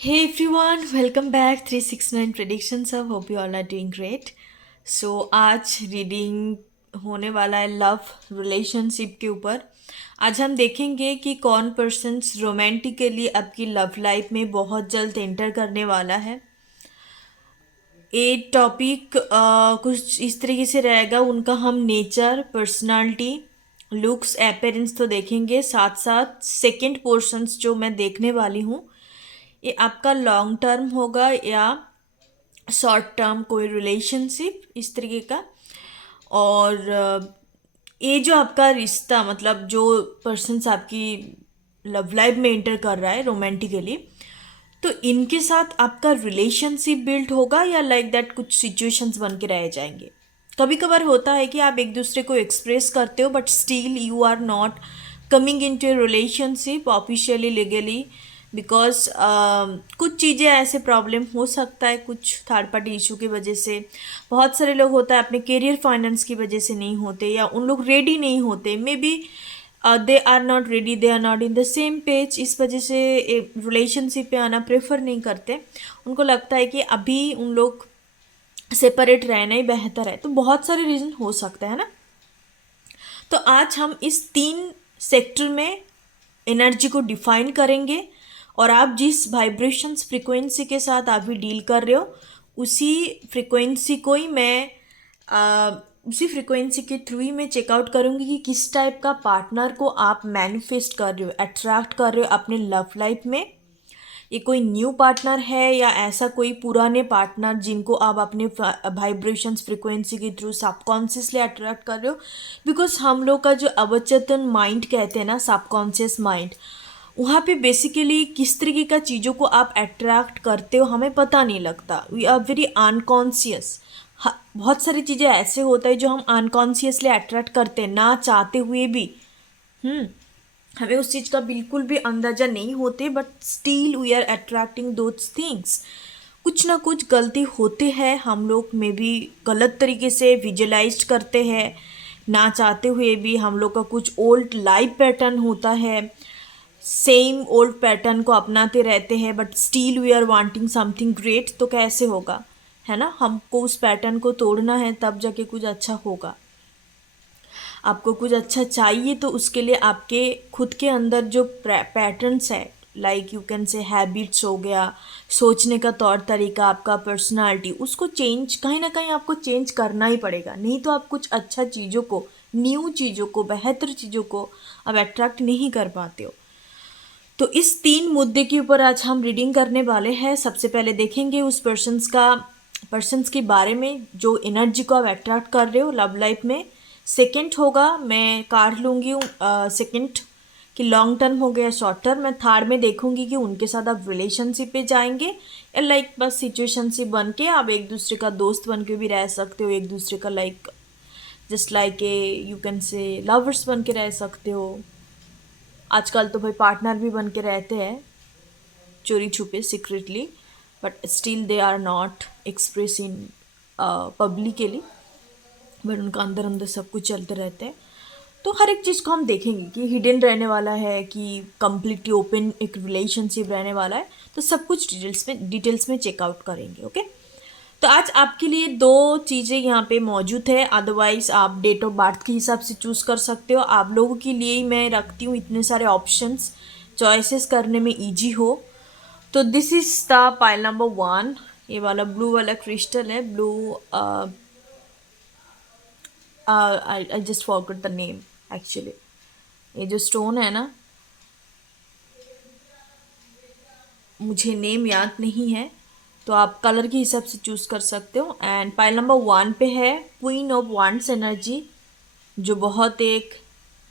Hey everyone, welcome back 369 Predictions of Hope you all are doing great. So आज reading होने वाला है love relationship के ऊपर। आज हम देखेंगे कि कौन पर्सन्स रोमांटिकली आपकी लव लाइफ में बहुत जल्द एंटर करने वाला है। ये टॉपिक कुछ इस तरीके से रहेगा। उनका हम नेचर, पर्सनालिटी, लुक्स, अपीयरेंस तो देखेंगे, साथ साथ सेकंड पोर्शंस जो मैं देखने वाली हूँ ये आपका लॉन्ग टर्म होगा या शॉर्ट टर्म कोई रिलेशनशिप इस तरीके का। और ये जो आपका रिश्ता मतलब जो पर्सन्स आपकी लव लाइफ में एंटर कर रहा है रोमांटिकली, तो इनके साथ आपका रिलेशनशिप बिल्ड होगा या लाइक दैट कुछ सिचुएशंस बन के रह जाएंगे। कभी कभार होता है कि आप एक दूसरे को एक्सप्रेस करते हो but still you are not coming into a relationship officially legally because कुछ चीज़ें ऐसे प्रॉब्लम हो सकता है, कुछ थर्ड पार्टी इशू की वजह से। बहुत सारे लोग होता है अपने करियर फाइनेंस की वजह से नहीं होते या उन लोग रेडी नहीं होते, maybe they are not ready, they are not in the same page, इस वजह से रिलेशनशिप पे आना प्रेफर नहीं करते। उनको लगता है कि अभी उन लोग सेपरेट रहना ही बेहतर है। तो बहुत सारे रीज़न हो सकते हैं ना। तो आज हम इस तीन सेक्टर में एनर्जी को डिफाइन करेंगे और आप जिस वाइब्रेशंस फ्रिक्वेंसी के साथ आप भी डील कर रहे हो उसी फ्रिक्वेंसी को ही मैं उसी फ्रिक्वेंसी के थ्रू ही मैं चेकआउट करूँगी कि किस टाइप का पार्टनर को आप मैनिफेस्ट कर रहे हो, अट्रैक्ट कर रहे हो अपने लव लाइफ में। ये कोई न्यू पार्टनर है या ऐसा कोई पुराने पार्टनर जिनको आप अपने वाइब्रेशंस फ्रिक्वेंसी के थ्रू सबकॉन्शियसली अट्रैक्ट कर रहे हो। बिकॉज हम लोग का जो अवचेतन माइंड कहते हैं ना, सबकॉन्शियस माइंड, वहाँ पे बेसिकली किस तरीके का चीज़ों को आप अट्रैक्ट करते हो हमें पता नहीं लगता। We are very unconscious. बहुत सारी चीज़ें ऐसे होता है जो हम अनकॉन्शियसली अट्रैक्ट करते हैं ना चाहते हुए भी। हमें उस चीज़ का बिल्कुल भी अंदाज़ा नहीं होते but still we are attracting those things. कुछ ना कुछ गलती होते हैं, हम लोग में भी गलत तरीके से विजुलाइज करते हैं ना चाहते हुए भी। हम लोग का कुछ ओल्ड लाइफ पैटर्न होता है, सेम ओल्ड पैटर्न को अपनाते रहते हैं but still we are wanting something great. तो कैसे होगा, है ना। हमको उस पैटर्न को तोड़ना है तब जाके कुछ अच्छा होगा। आपको कुछ अच्छा चाहिए तो उसके लिए आपके खुद के अंदर जो पैटर्न्स है, लाइक यू कैन से हैबिट्स हो गया, सोचने का तौर तरीका, आपका पर्सनालिटी, उसको चेंज कहीं ना कहीं आपको चेंज करना ही पड़ेगा। नहीं तो आप कुछ अच्छा चीज़ों को, न्यू चीज़ों को, बेहतर चीज़ों को अब अट्रैक्ट नहीं कर पाते हो। तो इस तीन मुद्दे के ऊपर आज हम रीडिंग करने वाले हैं। सबसे पहले देखेंगे उस पर्सन्स के बारे में जो एनर्जी को आप अट्रैक्ट कर रहे हो लव लाइफ में। सेकंड होगा, मैं कार्ड लूँगी सेकंड कि लॉन्ग टर्म हो गया शॉर्ट टर्म। मैं थर्ड में देखूंगी कि उनके साथ आप रिलेशनशिप पे जाएंगे या लाइक बस सिचुएशनशिप बन के आप एक दूसरे का दोस्त बन के भी रह सकते हो, एक दूसरे का like just like a you can से लवर्स बन के रह सकते हो। आजकल तो भाई पार्टनर भी बन के रहते हैं चोरी छुपे, secretly, but still they are not express in publicly, but उनका अंदर अंदर सब कुछ चलते रहते हैं। तो हर एक चीज़ को हम देखेंगे कि हिडन रहने वाला है कि कम्प्लीटली ओपन एक रिलेशनशिप रहने वाला है। तो सब कुछ डिटेल्स में चेकआउट करेंगे। ओके। तो आज आपके लिए दो चीज़ें यहाँ पे मौजूद है, अदरवाइज आप डेट ऑफ बर्थ के हिसाब से चूज़ कर सकते हो। आप लोगों के लिए ही मैं रखती हूँ इतने सारे ऑप्शंस, चॉइसेस करने में इजी हो। तो this is the pile number 1। ये वाला ब्लू वाला क्रिस्टल है, blue, I just forgot the name actually. ये जो स्टोन है ना, मुझे नेम याद नहीं है, तो आप कलर के हिसाब से चूज़ कर सकते हो। एंड पाइल नंबर 1 पे है क्वीन ऑफ वांड्स एनर्जी, जो बहुत एक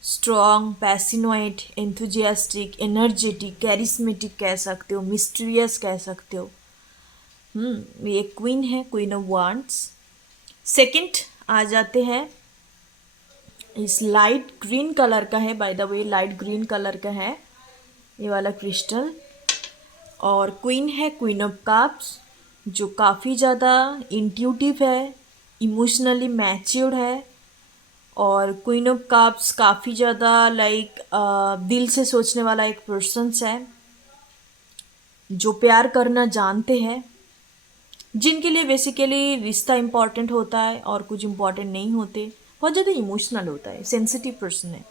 स्ट्रॉन्ग, पैसिनोइड, एंथुजियास्टिक, एनर्जेटिक, कैरिस्मेटिक कह सकते हो, मिस्टीरियस कह सकते हो। ये क्वीन है, क्वीन ऑफ वांड्स। सेकंड आ जाते हैं, इस लाइट ग्रीन कलर का है, by the way light green colour का है ये वाला क्रिस्टल। और क्वीन है, क्वीन ऑफ कप्स, जो काफ़ी ज़्यादा इंट्यूटिव है, इमोशनली मैच्योर्ड है। और क्वीन ऑफ कप्स काफ़ी ज़्यादा लाइक दिल से सोचने वाला एक पर्सन्स है। जो प्यार करना जानते हैं, जिनके लिए बेसिकली रिश्ता इम्पॉर्टेंट होता है और कुछ इम्पॉर्टेंट नहीं होते, बहुत ज़्यादा इमोशनल होता है, सेंसिटिव पर्सन है।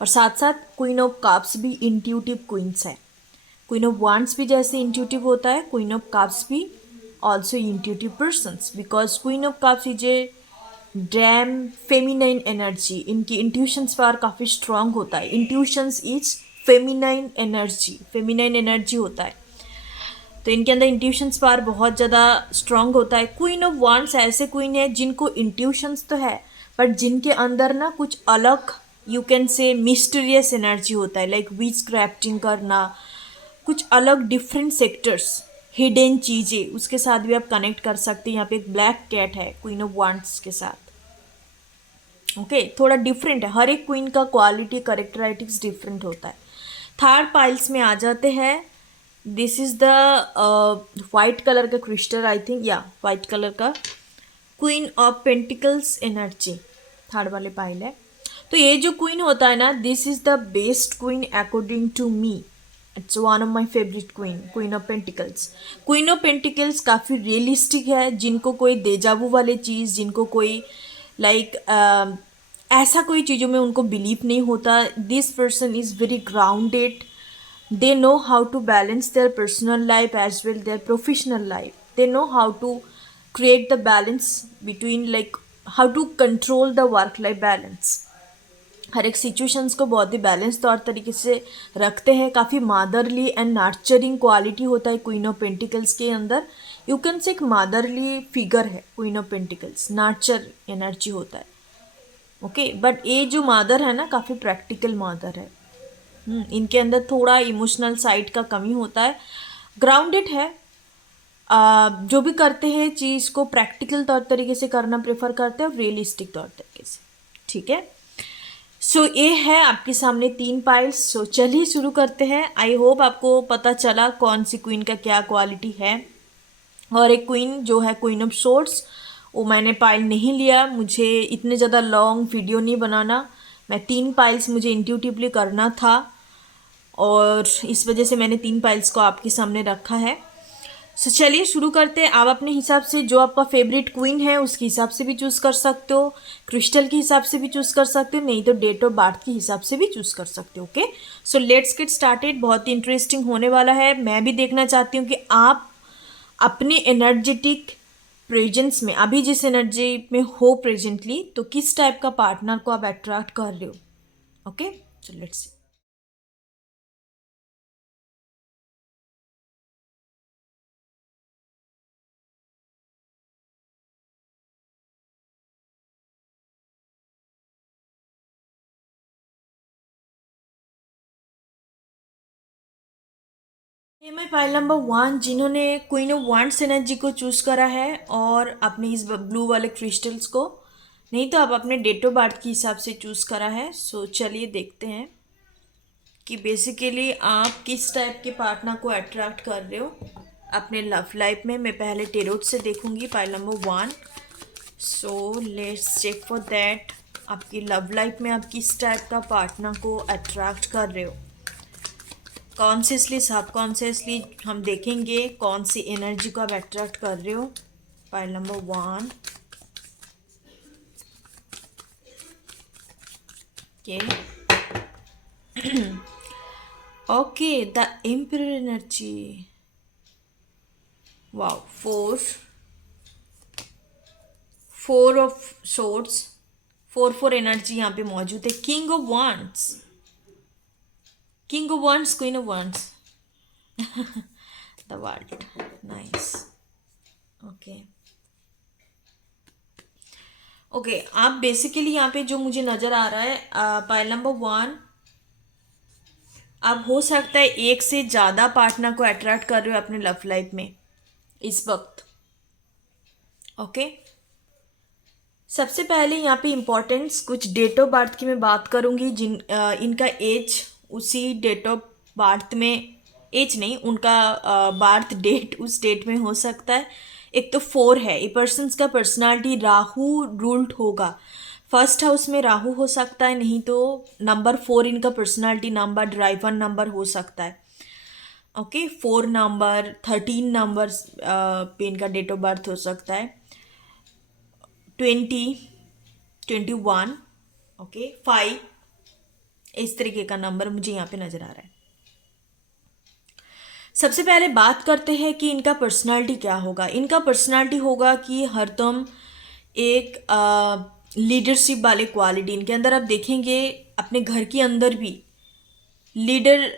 और साथ साथ क्वीन ऑफ कप्स भी इंट्यूटिव क्वींस है। क्वीन ऑफ वांड्स भी जैसे इंट्यूटिव होता है, क्वीन ऑफ कप्स भी also intuitive persons, because queen of cups is a dam feminine energy. इनकी इंट्यूशंस पावर काफ़ी स्ट्रांग होता है। इंट्यूशंस इज फेमिनाइन एनर्जी होता है, तो इनके अंदर इंट्यूशंस पावर बहुत ज़्यादा स्ट्रांग होता है। क्वीन ऑफ वांड्स ऐसे क्वीन है जिनको इंट्यूशंस तो है, बट जिनके अंदर ना कुछ अलग, यू कैन से मिस्टीरियस एनर्जी होता है, लाइक विच क्राफ्टिंग करना, कुछ अलग डिफरेंट सेक्टर्स, हिडन चीज़ें, उसके साथ भी आप कनेक्ट कर सकते हैं। यहाँ पे एक ब्लैक कैट है क्वीन ऑफ वांड्स के साथ। ओके, थोड़ा डिफरेंट है, हर एक क्वीन का क्वालिटी करेक्टरिस्टिक्स डिफरेंट होता है। थर्ड पाइल्स में आ जाते हैं। This is the white colour का क्रिस्टल, आई थिंक, या वाइट कलर का queen of pentacles energy third वाले पाइल है। तो ये जो क्वीन होता है ना, this is the best queen according to me. It's one of my favourite queen, queen of pentacles. Queen of pentacles काफ़ी रियलिस्टिक है, जिनको कोई देजावू वाले चीज़, जिनको कोई लाइक ऐसा कोई चीज़ों में उनको बिलीव नहीं होता। This person is very grounded. They know how to balance their personal life as well their professional life. They know how to create the balance between, like how to control the work life balance. हर एक situations को बहुत ही balance तौर तरीके से रखते हैं। काफ़ी motherly and nurturing quality होता है क्वीन ऑफ पेंटिकल्स के अंदर। यू कैन से एक मदरली फिगर है queen of pentacles, nurture energy होता है। ओके, बट ये जो मदर है ना, काफ़ी प्रैक्टिकल मदर है। इनके अंदर थोड़ा इमोशनल साइड का कमी होता है। ग्राउंडेड है, जो भी करते हैं चीज़ को प्रैक्टिकल तौर तरीके से करना प्रेफर करते हैं और रियलिस्टिक तौर तरीके से। ठीक है, सो ये है आपके सामने 3 पाइल्स। सो चलिए शुरू करते हैं। आई होप आपको पता चला कौन सी क्वीन का क्या क्वालिटी है। और एक क्वीन जो है क्वीन ऑफ सोर्ड्स, वो मैंने पाइल नहीं लिया, मुझे इतने ज़्यादा लॉन्ग वीडियो नहीं बनाना। मैं 3 पाइल्स मुझे इंट्यूटिवली करना था और इस वजह से मैंने 3 पाइल्स को आपके सामने रखा है। सो चलिए शुरू करते हैं। आप अपने हिसाब से जो आपका फेवरेट क्वीन है उसके हिसाब से भी चूज़ कर सकते हो, क्रिस्टल के हिसाब से भी चूज़ कर सकते हो, नहीं तो डेट ऑफ बर्थ के हिसाब से भी चूज़ कर सकते हो। Okay, so let's get started. बहुत ही इंटरेस्टिंग होने वाला है। मैं भी देखना चाहती हूँ कि आप अपने एनर्जेटिक प्रेजेंस में, अभी जिस एनर्जी में हो प्रेजेंटली, तो किस टाइप का पार्टनर को आप अट्रैक्ट कर रहे हो। Okay, so let's see. ये मैं पाइल नंबर 1, जिन्होंने क्वीन ऑफ वांड्स एनर्जी को चूज़ करा है और अपने इस ब्लू वाले क्रिस्टल्स को, नहीं तो आप अपने डेट ऑफ बर्थ के हिसाब से चूज़ करा है। सो चलिए देखते हैं कि बेसिकली आप किस टाइप के पार्टनर को अट्रैक्ट कर रहे हो अपने लव लाइफ में। मैं पहले टेरोट से देखूंगी pile number 1। So let's check for that आपकी लव लाइफ में आप किस टाइप का पार्टनर को अट्रैक्ट कर रहे हो। कॉन्शियसली सबकॉन्शियसली हम देखेंगे कौन सी एनर्जी को आप अट्रैक्ट कर रहे हो। Pile number 1, okay okay, the emperor energy, wow, 4 of swords, 4 energy यहाँ पे मौजूद है। King of wands, king of wands, queen of wands, the world, nice. Okay okay, आप बेसिकली यहाँ पे जो मुझे नज़र आ रहा है, पाइल नंबर 1, आप हो सकता है एक से ज़्यादा पार्टनर को अट्रैक्ट कर रहे हो अपने लव लाइफ में इस वक्त। ओके, सबसे पहले यहाँ पे इम्पोर्टेंस कुछ डेट ऑफ बर्थ की मैं बात करूँगी, इनका एज उसी डेट ऑफ बर्थ में, एज नहीं, उनका बर्थ डेट उस डेट में हो सकता है। एक तो 4 है, ये पर्सन्स का पर्सनालिटी राहु रूल्ड होगा। फर्स्ट हाउस में राहु हो सकता है, नहीं तो नंबर 4 इनका पर्सनालिटी नंबर, ड्राइवर नंबर हो सकता है। ओके, 4 नंबर, 13 नंबर पे इनका डेट ऑफ बर्थ हो सकता है, 20, 21, ओके, 5, इस तरीके का नंबर मुझे यहाँ पे नज़र आ रहा है। सबसे पहले बात करते हैं कि इनका पर्सनालिटी क्या होगा। इनका पर्सनालिटी होगा कि हरदम एक लीडरशिप वाले क्वालिटी इनके अंदर आप देखेंगे। अपने घर के अंदर भी लीडर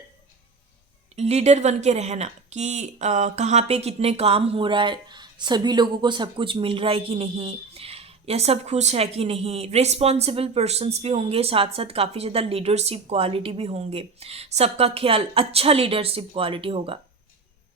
लीडर बन के रहना कि कहाँ पे कितने काम हो रहा है, सभी लोगों को सब कुछ मिल रहा है कि नहीं, या सब खुश है कि नहीं। रिस्पॉन्सिबल पर्सन्स भी होंगे, साथ साथ काफ़ी ज़्यादा लीडरशिप क्वालिटी भी होंगे। सबका ख्याल, अच्छा लीडरशिप क्वालिटी होगा।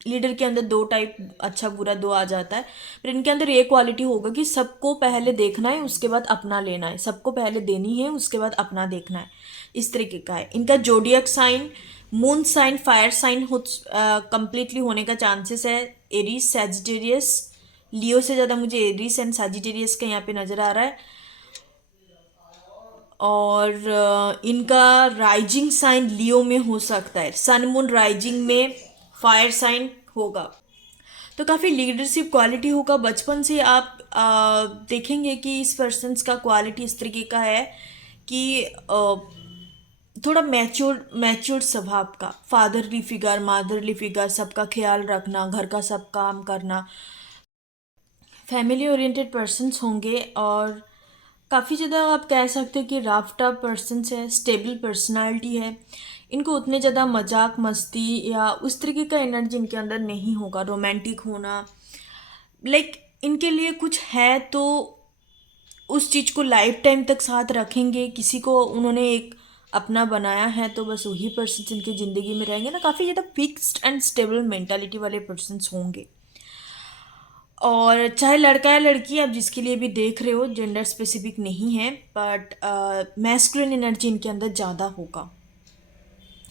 लीडर के अंदर दो टाइप, अच्छा बुरा दो आ जाता है, पर इनके अंदर ये क्वालिटी होगा कि सबको पहले देखना है, उसके बाद अपना लेना है। सबको पहले देनी है, उसके बाद अपना देखना है, इस तरीके का है। इनका zodiac sign moon sign fire sign हो कंप्लीटली होने का चांसेस है। एरीज, सैजिटेरियस, लियो से ज़्यादा मुझे एरीज एंड सैजिटेरियस का यहाँ पे नज़र आ रहा है। और इनका राइजिंग साइन लियो में हो सकता है, सन मून राइजिंग में फायर साइन होगा, तो काफ़ी लीडरशिप क्वालिटी होगा। बचपन से आप देखेंगे कि इस पर्सन्स का क्वालिटी इस तरीके का है कि थोड़ा मैच्योर स्वभाव का, फादरली फिगर, मदरली फिगर, सबका ख्याल रखना, घर का सब काम करना, फैमिली ओरिएंटेड पर्सन्स होंगे। और काफ़ी ज़्यादा आप कह सकते हो कि राफ्टा पर्सन्स है, स्टेबल पर्सनालिटी है। इनको उतने ज़्यादा मजाक मस्ती या उस तरीके का एनर्जी इनके अंदर नहीं होगा। रोमांटिक होना, लाइक इनके लिए कुछ है तो उस चीज़ को लाइफ टाइम तक साथ रखेंगे। किसी को उन्होंने एक अपना बनाया है तो बस वही पर्सन इनकी ज़िंदगी में रहेंगे ना। काफ़ी ज़्यादा फिक्स्ड एंड स्टेबल मेंटालिटी वाले पर्सन्स होंगे। और चाहे लड़का या लड़की, आप जिसके लिए भी देख रहे हो, जेंडर स्पेसिफिक नहीं है, बट मैस्कुलिन एनर्जी इनके अंदर ज़्यादा होगा।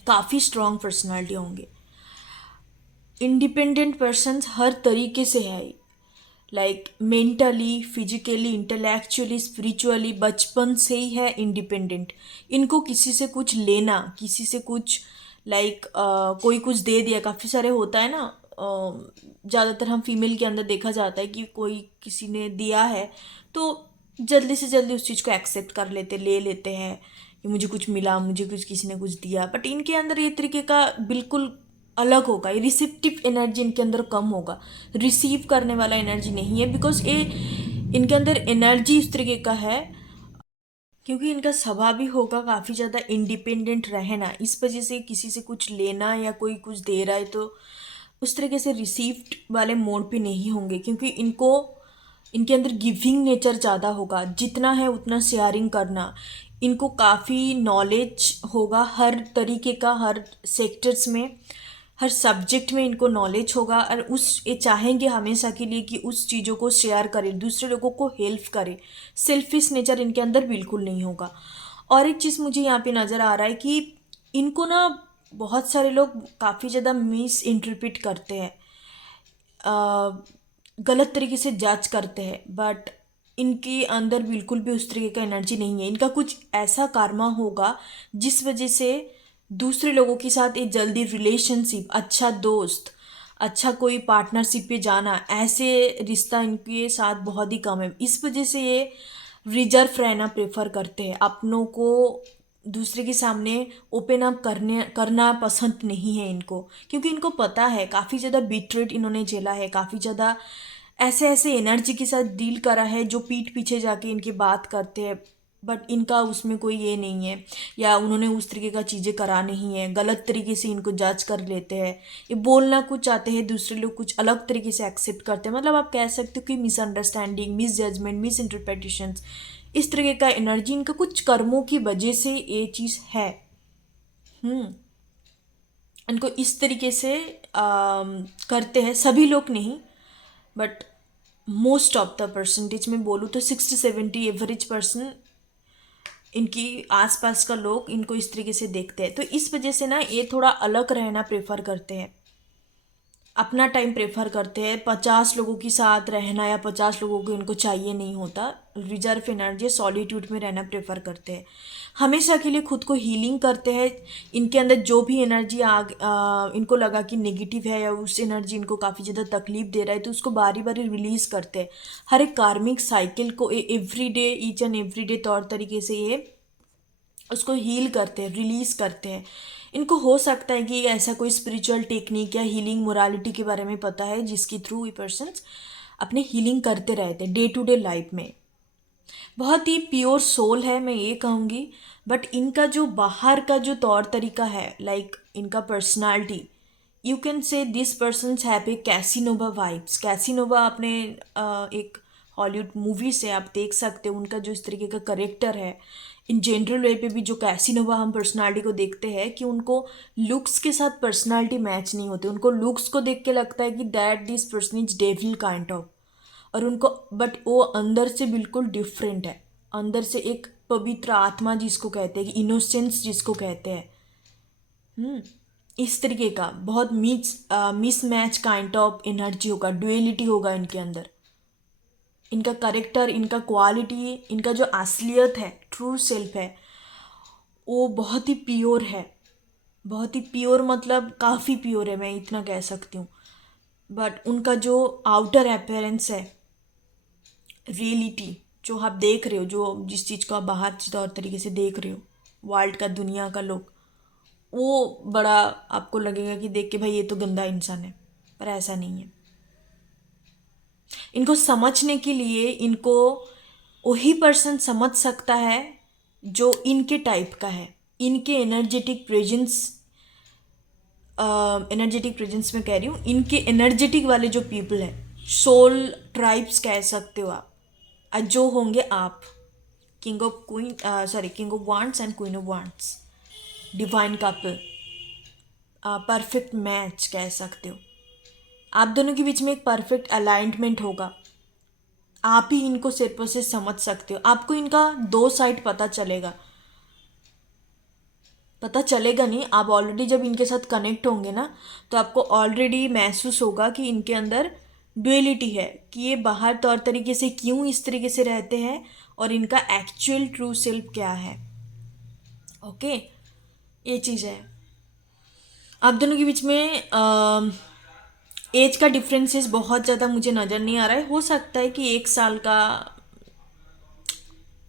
काफ़ी स्ट्रॉन्ग पर्सनालिटी होंगे। इंडिपेंडेंट पर्सन्स हर तरीके से है, like mentally, physically, intellectually, spiritually, बचपन से ही है इंडिपेंडेंट। इनको किसी से कुछ लेना, किसी से कुछ लाइक कोई कुछ दे दिया, काफ़ी सारे होता है ना, ज़्यादातर हम फीमेल के अंदर देखा जाता है कि कोई किसी ने दिया है तो जल्दी से जल्दी उस चीज़ को एक्सेप्ट कर लेते, ले लेते हैं कि मुझे कुछ मिला, मुझे कुछ किसी ने कुछ दिया। बट इनके अंदर ये तरीके का बिल्कुल अलग होगा। ये रिसेप्टिव एनर्जी इनके अंदर कम होगा, रिसीव करने वाला एनर्जी नहीं है, बिकॉज ये इनके अंदर एनर्जी इस तरीके का है क्योंकि इनका स्वभाव भी होगा काफ़ी ज़्यादा इंडिपेंडेंट रहना। इस वजह से किसी से कुछ लेना या कोई कुछ दे रहा है तो उस तरीके से रिसीव्ड वाले मोड पे नहीं होंगे, क्योंकि इनके अंदर गिविंग नेचर ज़्यादा होगा। जितना है उतना शेयरिंग करना। इनको काफ़ी नॉलेज होगा हर तरीके का, हर सेक्टर्स में, हर सब्जेक्ट में इनको नॉलेज होगा। और ये चाहेंगे हमेशा के लिए कि उस चीज़ों को शेयर करें, दूसरे लोगों को हेल्प करें। सेल्फिश नेचर इनके अंदर बिल्कुल नहीं होगा। और एक चीज़ मुझे यहाँ पे नज़र आ रहा है कि इनको ना बहुत सारे लोग काफ़ी ज़्यादा मिस इंटरप्रेट करते हैं, गलत तरीके से जज करते हैं, बट इनके अंदर बिल्कुल भी उस तरीके का एनर्जी नहीं है। इनका कुछ ऐसा कर्मा होगा जिस वजह से दूसरे लोगों के साथ एक जल्दी रिलेशनशिप, अच्छा दोस्त, अच्छा कोई पार्टनरशिप पे जाना, ऐसे रिश्ता इनके साथ बहुत ही कम है। इस वजह से ये रिजर्व रहना प्रेफर करते हैं। अपनों को दूसरे के सामने ओपन अप करना पसंद नहीं है इनको, क्योंकि इनको पता है काफ़ी ज़्यादा बिट्रेट इन्होंने झेला है, काफ़ी ज़्यादा ऐसे ऐसे एनर्जी के साथ डील करा है जो पीठ पीछे जाके इनकी बात करते हैं, बट इनका उसमें कोई ये नहीं है, या उन्होंने उस तरीके का चीज़ें करा नहीं है। गलत तरीके से इनको जज कर लेते हैं। ये बोलना कुछ चाहते हैं, दूसरे लोग कुछ अलग तरीके से एक्सेप्ट करते हैं। मतलब आप कह सकते हो कि misunderstanding, misjudgement, misinterpretation, इस तरीके का एनर्जी इनका कुछ कर्मों की वजह से ये चीज़ है। इनको इस तरीके से करते हैं। सभी लोग नहीं, but most of the percentage में बोलूँ तो 60-70 एवरेज पर्सन, इनकी आसपास का लोग इनको इस तरीके से देखते हैं। तो इस वजह से ना ये थोड़ा अलग रहना प्रेफर करते हैं। अपना टाइम प्रेफर करते हैं। 50 लोगों के साथ रहना या 50 लोगों को इनको चाहिए नहीं होता। रिजर्व एनर्जी सॉलिट्यूड में रहना प्रेफर करते हैं। हमेशा के लिए खुद को हीलिंग करते हैं। इनके अंदर जो भी एनर्जी इनको लगा कि नेगेटिव है या उस एनर्जी इनको काफ़ी ज़्यादा तकलीफ दे रहा है तो उसको बारी बारी रिलीज़ करते हैं। हर एक कार्मिक साइकिल को every day, each and every day तौर तरीके से ये उसको हील करते हैं, रिलीज़ करते हैं। इनको हो सकता है कि ऐसा कोई स्पिरिचुअल टेक्निक या हीलिंग मोरालिटी के बारे में पता है जिसके थ्रू ये पर्सन्स अपने हीलिंग करते रहते हैं डे टू डे लाइफ में। बहुत ही प्योर सोल है मैं ये कहूँगी। बट इनका जो बाहर का जो तौर तरीका है, लाइक इनका पर्सनालिटी, यू कैन से this persons have a कैसीनोवा vibes. कैसीनोवा आपने एक हॉलीवुड मूवी से आप देख सकते हो उनका जो इस तरीके का करेक्टर है। इन जनरल वे पे भी जो कैसीनोवा हम पर्सनालिटी को देखते हैं कि उनको लुक्स के साथ पर्सनालिटी मैच नहीं होती। उनको लुक्स को देख के लगता है कि that this person is devil kind of, और उनको बट वो अंदर से बिल्कुल डिफरेंट है। अंदर से एक पवित्र आत्मा जिसको कहते हैं, इनोसेंस जिसको कहते हैं, इस तरीके का बहुत मिसमैच काइंड ऑफ एनर्जी होगा, ड्यूएलिटी होगा इनके अंदर। इनका करेक्टर, इनका क्वालिटी, इनका जो असलियत है, ट्रू सेल्फ है, वो बहुत ही प्योर है। बहुत ही प्योर मतलब काफ़ी प्योर है, मैं इतना कह सकती हूँ। बट उनका जो आउटर अपीयरेंस है, रियलिटी जो आप देख रहे हो, जो जिस चीज़ को आप बाहर तौर तरीके से देख रहे हो, वर्ल्ड का, दुनिया का लोग, वो बड़ा आपको लगेगा कि देख के भाई ये तो गंदा इंसान है, पर ऐसा नहीं है। इनको समझने के लिए इनको वही पर्सन समझ सकता है जो इनके टाइप का है। इनके एनर्जेटिक प्रेजेंस में कह रही हूँ, इनके एनर्जेटिक वाले जो पीपल है, सोल ट्राइब्स कह सकते हो आप, जो होंगे आप, king of wands and queen of wands, divine couple, perfect match कह सकते हो। आप दोनों के बीच में एक परफेक्ट अलाइनमेंट होगा। आप ही इनको सिर्फ से समझ सकते हो। आपको इनका दो साइड पता चलेगा नहीं, आप ऑलरेडी जब इनके साथ कनेक्ट होंगे ना तो आपको ऑलरेडी महसूस होगा कि इनके अंदर ड्यूएलिटी है, कि ये बाहर तौर तरीके से क्यों इस तरीके से रहते हैं और इनका एक्चुअल ट्रू सेल्फ क्या है। ओके, ये चीज़ है। आप दोनों के बीच में एज का डिफरेंसेस बहुत ज़्यादा मुझे नज़र नहीं आ रहा है। हो सकता है कि 1 साल का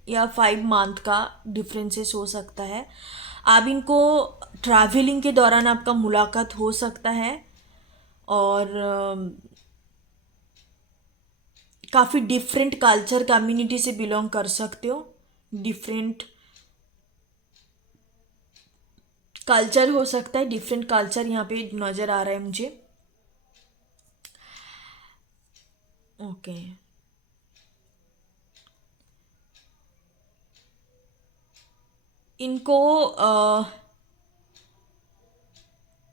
या 5 मंथ का डिफरेंसेस हो सकता है। आप इनको ट्रैवलिंग के दौरान आपका मुलाकात हो सकता है और काफ़ी डिफरेंट कल्चर कम्युनिटी से बिलोंग कर सकते हो। डिफरेंट कल्चर हो सकता है, डिफरेंट कल्चर यहाँ पे नज़र आ रहा है मुझे। ओके, इनको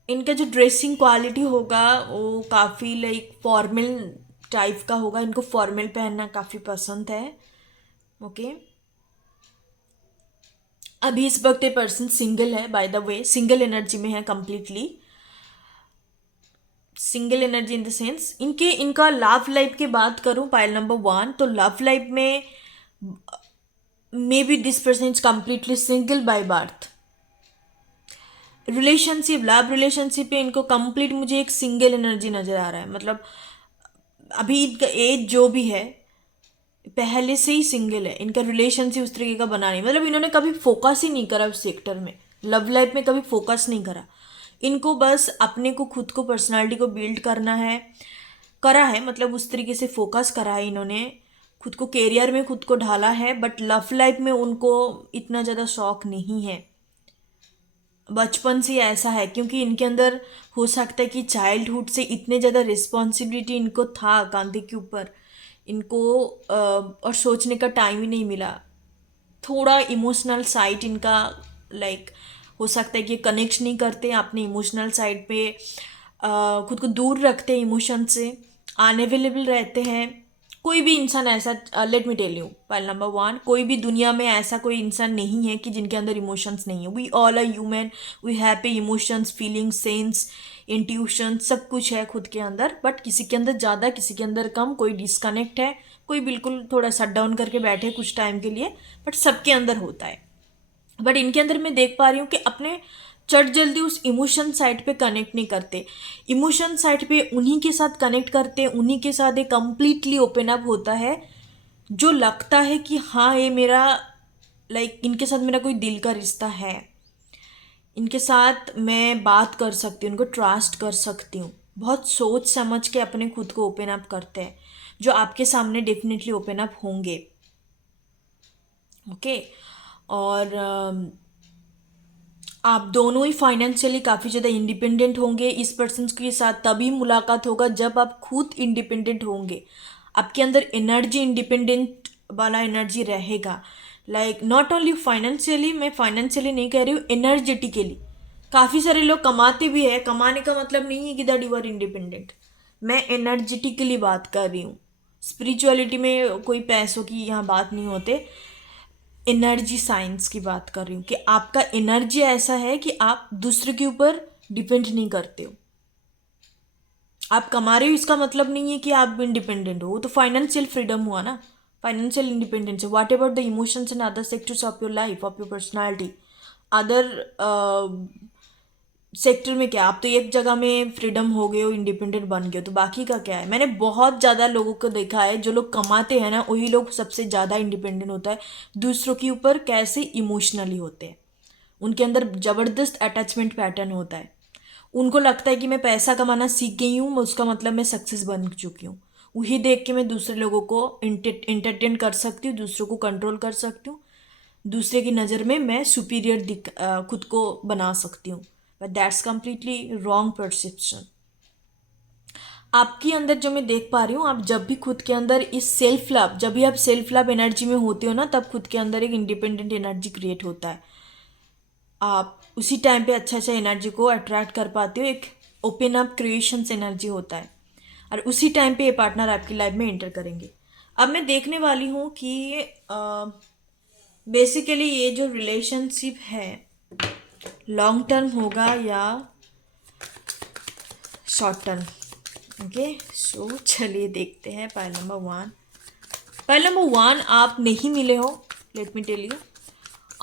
इनका जो ड्रेसिंग क्वालिटी होगा वो काफ़ी लाइक फॉर्मल टाइप का होगा। इनको फॉर्मल पहनना काफ़ी पसंद है। ओके, अभी इस वक्त ये पर्सन सिंगल है, by the way single energy में है, completely single energy in the sense. इनका लव लाइफ की बात करूं, पाइल नंबर 1, तो लव लाइफ में may be this person is completely single by birth. Relationship, love relationship पे इनको कंप्लीट मुझे एक सिंगल एनर्जी नज़र आ रहा है। मतलब अभी इनका एज जो भी है पहले से ही सिंगल है। इनका रिलेशनशिप उस तरीके का बना नहीं, मतलब इन्होंने कभी फोकस ही नहीं करा उस सेक्टर में, लव लाइफ में कभी फोकस नहीं करा। इनको बस अपने को, खुद को, पर्सनालिटी को बिल्ड करना है, करा है, मतलब उस तरीके से फोकस करा है इन्होंने, खुद को कैरियर में खुद को ढाला है। बट लव लाइफ में उनको इतना ज़्यादा शौक नहीं है, बचपन से ऐसा है, क्योंकि इनके अंदर हो सकता है कि चाइल्डहुड से इतने ज़्यादा रिस्पॉन्सिबिलिटी इनको था कंधे के ऊपर, इनको और सोचने का टाइम ही नहीं मिला। थोड़ा इमोशनल साइड इनका लाइक हो सकता है कि कनेक्ट नहीं करते अपने इमोशनल साइड पे, खुद को दूर रखते हैं इमोशन से, अनअवेलेबल रहते हैं। कोई भी इंसान ऐसा, let me tell you, point number one, कोई भी दुनिया में ऐसा कोई इंसान नहीं है कि जिनके अंदर इमोशंस नहीं है. We all are human, we have emotions, feelings, sense, intuition, सब कुछ है खुद के अंदर. बट किसी के अंदर ज़्यादा, किसी के अंदर कम. कोई डिस्कनेक्ट है, कोई बिल्कुल थोड़ा शट डाउन करके बैठे कुछ टाइम के लिए, बट सबके अंदर होता है. बट इनके अंदर मैं देख पा रही हूँ कि अपने चट जल्दी उस इमोशन साइड पे कनेक्ट नहीं करते. इमोशन साइड पे उन्हीं के साथ कनेक्ट करते, उन्हीं के साथ एक कंप्लीटली ओपन अप होता है जो लगता है कि हाँ ये मेरा, लाइक इनके साथ मेरा कोई दिल का रिश्ता है, इनके साथ मैं बात कर सकती हूँ, इनको ट्रस्ट कर सकती हूँ. बहुत सोच समझ के अपने खुद को ओपन अप करते हैं, जो आपके सामने डेफिनेटली ओपन अप होंगे. ओके. और आप दोनों ही फाइनेंशियली काफ़ी ज़्यादा इंडिपेंडेंट होंगे. इस पर्सन के साथ तभी मुलाकात होगा जब आप खुद इंडिपेंडेंट होंगे. आपके अंदर एनर्जी, इंडिपेंडेंट वाला एनर्जी रहेगा. लाइक नॉट ओनली फाइनेंशियली, मैं फाइनेंशियली नहीं कह रही हूँ, एनर्जेटिकली. काफ़ी सारे लोग कमाते भी है, कमाने का मतलब नहीं है कि दैट यू आर इंडिपेंडेंट. मैं एनर्जेटिकली बात कर रही हूँ. स्पिरिचुअलिटी में कोई पैसों की यहाँ बात नहीं होते, एनर्जी साइंस की बात कर रही हूँ कि आपका एनर्जी ऐसा है कि आप दूसरे के ऊपर डिपेंड नहीं करते हो. आप कमा रहे हो इसका मतलब नहीं है कि आप इंडिपेंडेंट हो. वो तो फाइनेंशियल फ्रीडम हुआ ना, financial independence. What about the emotions and other sectors of your life, of your personality, other sector में क्या, आप तो एक जगह में फ्रीडम हो गए हो, इंडिपेंडेंट बन गए हो, तो बाकी का क्या है. मैंने बहुत ज़्यादा लोगों को देखा है, जो लोग कमाते हैं ना वही लोग सबसे ज़्यादा इंडिपेंडेंट होता है. दूसरों के ऊपर कैसे इमोशनली होते हैं, उनके अंदर ज़बरदस्त अटैचमेंट पैटर्न होता है. उनको लगता है कि मैं पैसा कमाना सीख गई हूँ, उसका मतलब मैं सक्सेस बन चुकी हूँ. वही देख के मैं दूसरे लोगों को इंटरटेन कर सकती हूँ, दूसरों को कंट्रोल कर सकती हूँ, दूसरे की नज़र में मैं सुपीरियर खुद को बना सकती हूँ. But that's completely wrong perception. आपके अंदर जो मैं देख पा रही हूँ, आप जब भी खुद के अंदर इस सेल्फ लव, जब भी आप सेल्फ लव एनर्जी में होते हो ना, तब खुद के अंदर एक इंडिपेंडेंट एनर्जी क्रिएट होता है. आप उसी टाइम पे अच्छा अच्छा एनर्जी को अट्रैक्ट कर पाते हो. एक ओपन अप क्रिएशंस एनर्जी होता है, और उसी टाइम पे ये पार्टनर आपकी लाइफ में एंटर करेंगे. अब मैं देखने वाली हूँ कि बेसिकली ये जो रिलेशनशिप है लॉन्ग टर्म होगा या शॉर्ट टर्म. ओके, सो चलिए देखते हैं. पाइल नंबर वन, आप नहीं मिले हो, लेट मी टेल यू,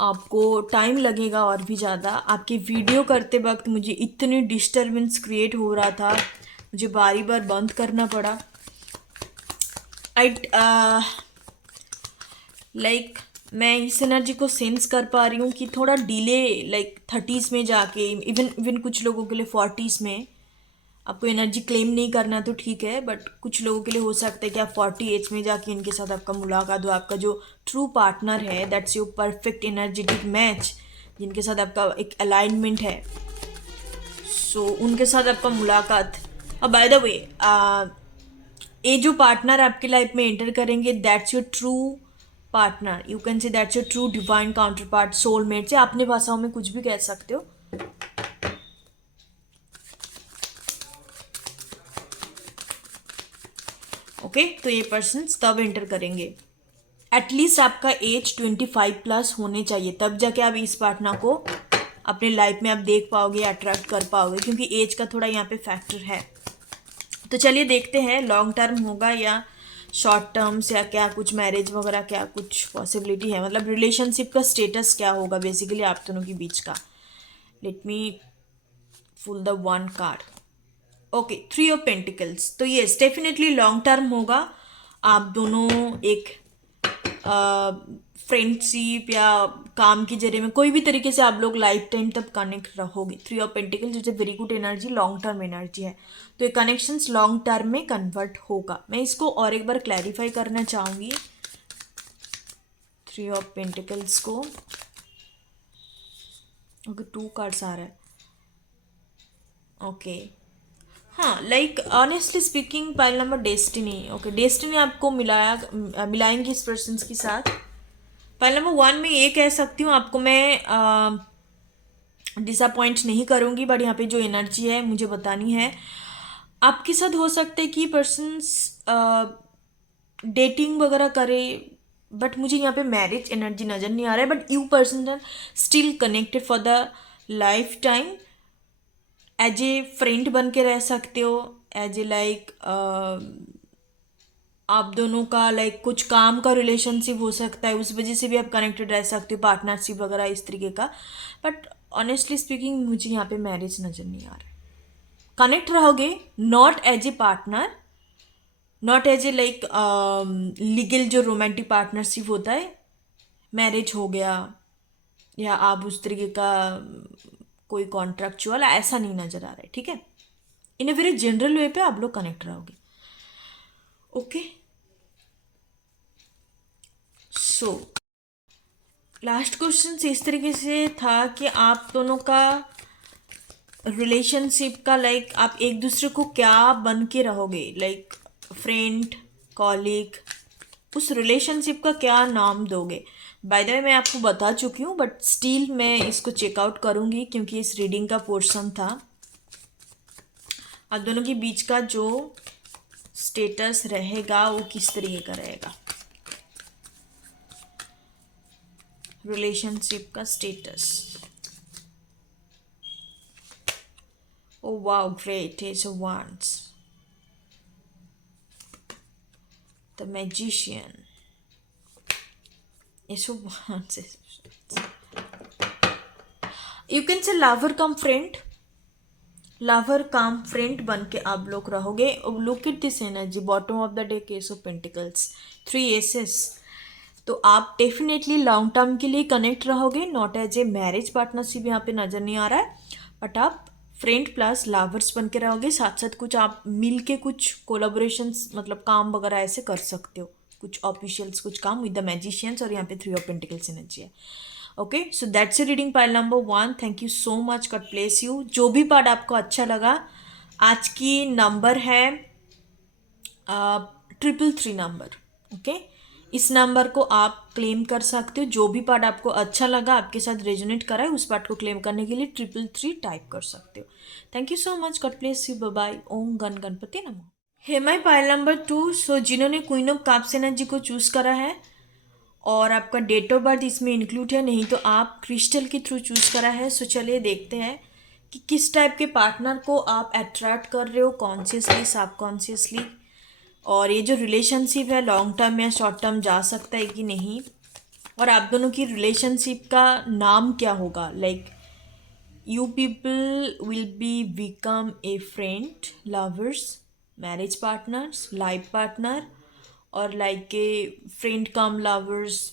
आपको टाइम लगेगा और भी ज़्यादा. आपकी वीडियो करते वक्त मुझे इतनी डिस्टर्बेंस क्रिएट हो रहा था, मुझे बारी बार बंद करना पड़ा. आई लाइक मैं इस एनर्जी को सेंस कर पा रही हूँ कि थोड़ा डिले, लाइक 30s में जाके, इवन इवन कुछ लोगों के लिए 40s में. आपको एनर्जी क्लेम नहीं करना तो ठीक है, बट कुछ लोगों के लिए हो सकता है कि आप 40 एज में जाके इनके साथ आपका मुलाकात हो. आपका जो ट्रू पार्टनर है, that's your perfect energetic match, जिनके साथ आपका एक अलाइनमेंट है, सो उनके साथ आपका मुलाकात. और बाय द वे, ये जो पार्टनर आपकी लाइफ में एंटर करेंगे, that's your true partner. You can से that's your true divine counter part, soulmate से अपने भाषाओं में कुछ भी कह सकते हो. ओके, तो ये पर्सन्स तब एंटर करेंगे, एटलीस्ट आपका एज 25+ होने चाहिए, तब जाके आप इस पार्टनर को अपने लाइफ में आप देख पाओगे, अट्रैक्ट कर पाओगे, क्योंकि एज का थोड़ा यहाँ पे फैक्टर है. तो चलिए देखते हैं लॉन्ग टर्म होगा या शॉर्ट टर्म्स, या क्या कुछ मैरिज वगैरह, क्या कुछ पॉसिबिलिटी है, मतलब रिलेशनशिप का स्टेटस क्या होगा बेसिकली आप दोनों के बीच का. Let me full the one card. Okay, 3 of pentacles. तो ये डेफिनेटली लॉन्ग टर्म होगा. आप दोनों एक फ्रेंडशिप या काम के जरिए में कोई भी तरीके से आप लोग लाइफ टाइम तक कनेक्ट रहोगे. 3 of pentacles is a very good energy, long term energy है. तो ये कनेक्शंस लॉन्ग टर्म में कन्वर्ट होगा. मैं इसको और एक बार क्लैरिफाई करना चाहूँगी 3 ऑफ पेंटिकल्स को. ओके, 2 कार्ड्स आ रहा है. ओके, हाँ, like honestly speaking, pile number destiny. Okay, destiny आपको मिलाएंगी इस पर्सन के साथ. पाइल नंबर 1 में ये कह सकती हूँ, आपको मैं डिसअपॉइंट नहीं करूँगी, बट यहाँ पे जो एनर्जी है मुझे बतानी है. आपके साथ हो सकता है कि पर्सन्स डेटिंग वगैरह करे, बट मुझे यहाँ पे मैरिज एनर्जी नज़र नहीं आ रहा है। But you person are still connected for the lifetime, as a friend बन के रह सकते हो, एज ए लाइक आप दोनों का लाइक कुछ काम का रिलेशनशिप हो सकता है, उस वजह से भी आप कनेक्टेड रह सकते हो, पार्टनरशिप वगैरह इस तरीके का। बट ऑनेस्टली स्पीकिंग मुझे यहाँ पे मैरिज नज़र नहीं आ रहा है। कनेक्ट रहोगे, not as a partner, not as a like legal जो रोमांटिक पार्टनरशिप होता है, मैरिज हो गया या आप उस तरीके का कोई कॉन्ट्रैक्चुअल, ऐसा नहीं नज़र आ रहा है, ठीक है। इन अ वेरी जनरल वे पे आप लोग कनेक्ट रहोगे, ओके। सो लास्ट क्वेश्चन इस तरीके से था कि आप दोनों का रिलेशनशिप का लाइक आप एक दूसरे को क्या बन के रहोगे, लाइक फ्रेंड, कॉलीग, उस रिलेशनशिप का क्या नाम दोगे। बाय द वे मैं आपको बता चुकी हूँ, बट स्टिल मैं इसको चेकआउट करूँगी क्योंकि इस रीडिंग का पोर्शन था। आप दोनों के बीच का जो स्टेटस रहेगा वो किस तरीके का रहेगा, रिलेशनशिप का status. Oh wow, great. Ace of Wands. The Magician. Ace of Wands. You can say lover come friend. Lover come friend बन के आप लोग रहोगे। Look at this energy. Bottom of the deck, Ace of Pentacles. 3 aces. तो आप definitely long term के लिए connect रहोगे, not as a marriage partnership यहाँ पे नज़र नहीं आ रहा है, बट आप फ्रेंड प्लस लवर्स बन के रहोगे। साथ साथ कुछ आप मिल के कुछ कोलाबोरेशंस मतलब काम वगैरह ऐसे कर सकते हो, कुछ ऑफिशियल्स कुछ काम विद द मैजिशियंस, और यहाँ पे 3 ऑफ पेंटिकल्स एनर्जी है, okay. So that's a reading pile number 1। Thank you so much, God bless you. जो भी पार्ट आपको अच्छा लगा, आज की नंबर है 333 नंबर, ओके। इस नंबर को आप क्लेम कर सकते हो। जो भी पार्ट आपको अच्छा लगा, आपके साथ रेजोनेट करा है, उस पार्ट को क्लेम करने के लिए 333 टाइप कर सकते हो। Thank you so much, God bless you, bye bye. ओम गण गणपति नमः। Hey my pile number 2। सो जिन्होंने क्वीन ऑफ कप्स एनर्जी को चूज करा है और आपका डेट ऑफ बर्थ इसमें इंक्लूड है, नहीं तो आप क्रिस्टल के थ्रू चूज करा है। सो चलिए देखते हैं कि किस टाइप के पार्टनर को आप अट्रैक्ट कर रहे हो, कॉन्शियसली, सबकॉन्शियसली, और ये जो रिलेशनशिप है लॉन्ग टर्म या शॉर्ट टर्म जा सकता है कि नहीं, और आप दोनों की रिलेशनशिप का नाम क्या होगा। Like you people will be become a friend, lovers, marriage partners, life partner, और like a friend cum lovers,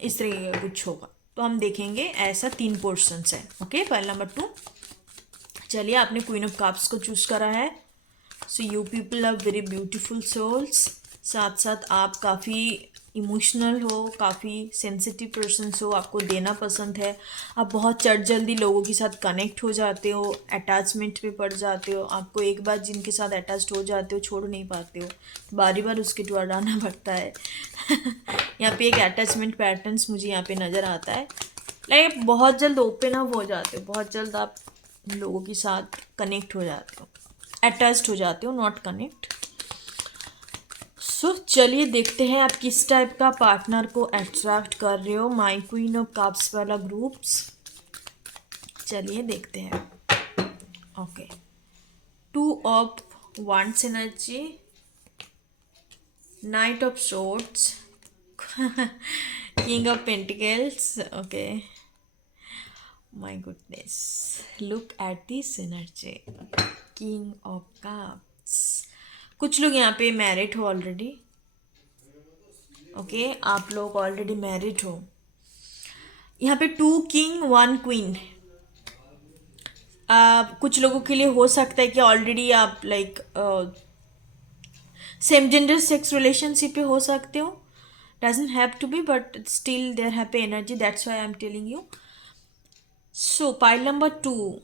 इस तरीके का कुछ होगा। तो हम देखेंगे, ऐसा 3 पोर्शंस है, ओके। पहला नंबर 2। चलिए, आपने क्वीन ऑफ कप्स को चूज करा है। So you people are very beautiful souls. साथ साथ आप काफ़ी इमोशनल हो, काफ़ी सेंसिटिव पर्सन्स हो, आपको देना पसंद है, आप बहुत चट जल्दी लोगों के साथ कनेक्ट हो जाते हो, अटैचमेंट में पड़ जाते हो, आपको एक बार जिनके साथ अटैच्ड हो जाते हो छोड़ नहीं पाते हो, बारी बार उसके द्वारा आना पड़ता है। यहाँ पे एक अटैचमेंट पैटर्न्स मुझे यहाँ पे नज़र आता है। लाइक बहुत जल्द ओपन अप हो जाते हो, बहुत जल्द आप लोगों के साथ कनेक्ट हो जाते हो, अटैच्ड हो जाते हो, नॉट कनेक्ट। सो चलिए देखते हैं आप किस टाइप का पार्टनर को अट्रैक्ट कर रहे हो, माई क्वीन ऑफ कप्स वाला ग्रुप्स। चलिए देखते हैं, okay. 2 of wands energy, night of swords, king of pentacles, okay. My goodness, look at this energy, king of cups. कुछ लोग यहाँ पे मैरिड हो ऑलरेडी, ओके। आप लोग ऑलरेडी मैरिड हो। यहाँ पे 2 किंग 1 क्वीन। कुछ लोगों के लिए हो सकता है कि ऑलरेडी आप like same gender sex relationship पे हो सकते हो, doesn't have to be, but still their happy energy, that's why I am telling you. So pile number 2,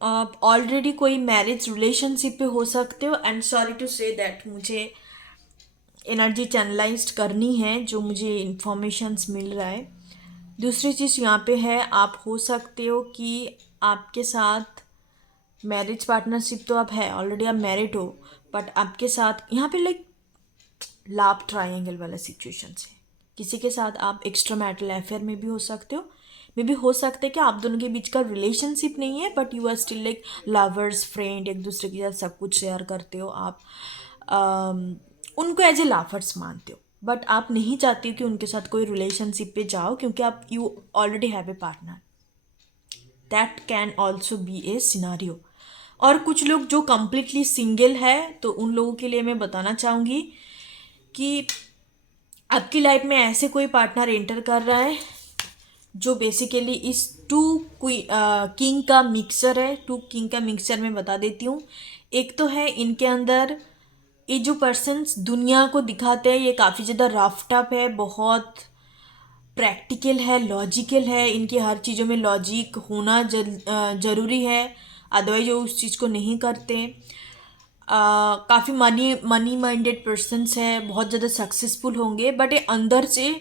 आप ऑलरेडी कोई मैरिज रिलेशनशिप पे हो सकते हो, and sorry to say that मुझे एनर्जी चैनलाइज्ड करनी है जो मुझे इंफॉर्मेशंस मिल रहा है। दूसरी चीज़ यहाँ पे है, आप हो सकते हो कि आपके साथ मैरिज पार्टनरशिप तो आप है ऑलरेडी, आप मैरिड हो, बट आपके साथ यहाँ पे लाइक लाभ ट्रायंगल वाला सिचुएशन है। किसी के साथ आप एक्स्ट्रा मैरिटल अफेयर में भी हो सकते हो, मे भी हो सकता है कि आप दोनों के बीच का रिलेशनशिप नहीं है, but you are still like lovers, friend, एक दूसरे के साथ सब कुछ शेयर करते हो आप। उनको एज ए लवर्स मानते हो, बट आप नहीं चाहते हो कि उनके साथ कोई रिलेशनशिप पे जाओ, क्योंकि आप you already have a partner. That can also be A scenario. और कुछ लोग जो कम्प्लीटली सिंगल है, तो उन लोगों के लिए मैं बताना चाहूँगी कि आपकी लाइफ में ऐसे कोई पार्टनर एंटर कर रहा है जो बेसिकली इस टू किंग का मिक्सर है। टू किंग का मिक्सचर मैं बता देती हूँ। एक तो है इनके अंदर, ये जो पर्सन्स दुनिया को दिखाते हैं ये काफ़ी ज़्यादा रफ टफ है, बहुत प्रैक्टिकल है, लॉजिकल है, इनकी हर चीज़ों में लॉजिक होना ज़रूरी है, अदरवाइज वो उस चीज़ को नहीं करते। काफ़ी मनी माइंडेड पर्सन्स है, बहुत ज़्यादा सक्सेसफुल होंगे, बट ये अंदर से